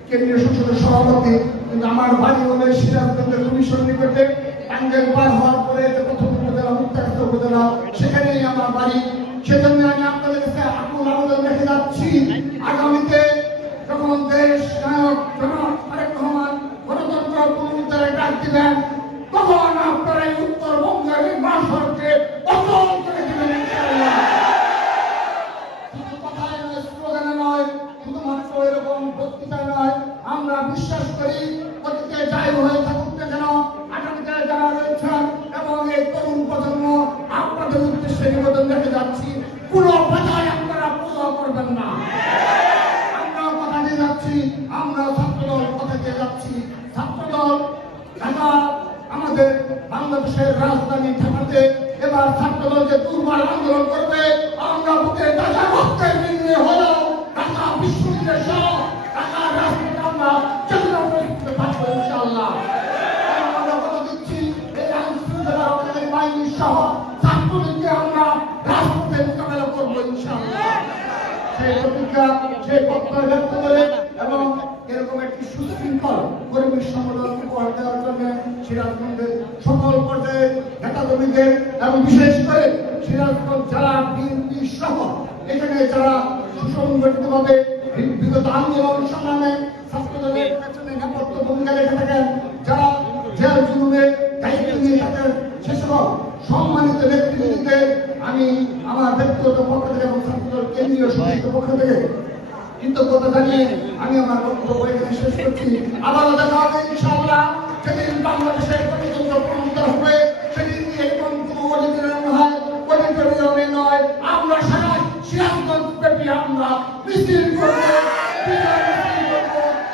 কেন্দ্রীয় সংসদের সভাপতি। কিন্তু আমার বাড়ি হলে সিরাজগঞ্জের কমিশন নিকটে টাঙ্গাইল পার হওয়ার পরে প্রথম উপজেলা মুক্তাগাছা উপজেলা, সেখানেই আমার বাড়ি। সেজন্য আমি আপনাদের কাছে আকুল আবেদন রেখে যাচ্ছি, আগামীতে যখন দেশ নায়ক জনাব তারেক রহমান গণতন্ত্র পুনরুদ্ধারের ডাক দিবেন তখন আপনারা এই উত্তরবঙ্গের মহাসড়কে অচল করে দেবেন ইনশাআল্লাহ। শুধু কথায় নয়, স্লোগানে নয়, শুধুমাত্র এরকম বক্তৃতায় নয়, আমরা বিশ্বাস করি অতীতে যাই হয়ে থাকুক না কেন আগামীতে যারা রয়েছেন এবং এই তরুণ প্রজন্ম আপনাদের উদ্দেশ্যে নিবেদন রেখে যাচ্ছি, কোনো বাধায় আপনারা পূজা করবেন না। আমরা কথা দিয়ে যাচ্ছি, আমরা ছাত্রদল কথা দিয়ে যাচ্ছি। ছাত্রদল ঢাকা, আমাদের বাংলাদেশের রাজধানী ঢাকাতে এবার ছাত্রদল যে দুর্বার আন্দোলন করবে, আমরা বুকে ঢাকা রক্তের বিনিময়ে হলেও ঢাকা বিশ্ববিদ্যালয় সহ ঢাকার রাজনীতি আমরা চেতনা করতে পারবো ইনশাআল্লাহ। আমরা কথা দিচ্ছি ইনশাআল্লাহ। সেই প্রতিজ্ঞা সেই প্রত্যয় ব্যক্ত করে এবং এরকম একটি সুশৃঙ্খল কর্মী সম্মেলন উপহার দেওয়ার জন্য সিরাজগঞ্জের সকল পর্যায়ের নেতাকর্মীদের এবং বিশেষ করে সিরাজগঞ্জ জেলা বিএনপি সহ এখানে যারা সুসংগঠিতভাবে বিগত আন্দোলন সংগ্রামে ছাত্রদলের পেছনে নেপথ্য ভূমিকা রেখে থাকেন, যারা জেল জুলুমে দায়িত্ব নিয়ে থাকেন, সেসব সম্মানিত ব্যক্তিদের আমি আমার ব্যক্তিগত পক্ষ থেকে এবং ছাত্রদল কেন্দ্রীয় সমিতির পক্ষ থেকে কৃতজ্ঞতা জানিয়ে আমি আমার বক্তব্য এখানে শেষ করছি। আবারও দেখা হবে ইনশাআল্লাহ। সেদিন বাংলাদেশের গণতন্ত্র পুনরুদ্ধার হবে, সেদিন এরকম কোনো অডিটোরিয়াম হয়, অডিটোরিয়ামে নয়, আমরা সারা সিরাজগঞ্জ ব্যাপী আমরা মিছিল করবো,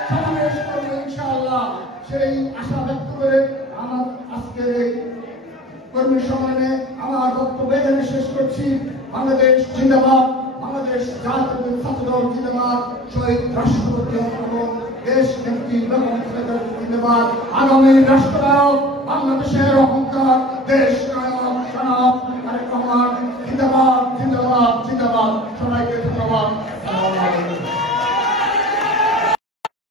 সমাবেশ করবো ইনশাআল্লাহ। সেই আশা ব্যক্ত করে আমার আজকের এই কর্মী সম্মেলনে আমার বক্তব্য এখানে শেষ করছি। বাংলাদেশ জিন্দাবাদ, বাংলাদেশ জাতীয় ছাত্রদল জিন্দাবাদ, শহীদ রাষ্ট্রপতি এবং দেশ নেত্রী বেগম খালেদা জিন্দাবাদ, আগামী রাষ্ট্রনায়ক বাংলাদেশের অহংকার দেশ নায়ক জনাব তারেক রহমান জিন্দাবাদ।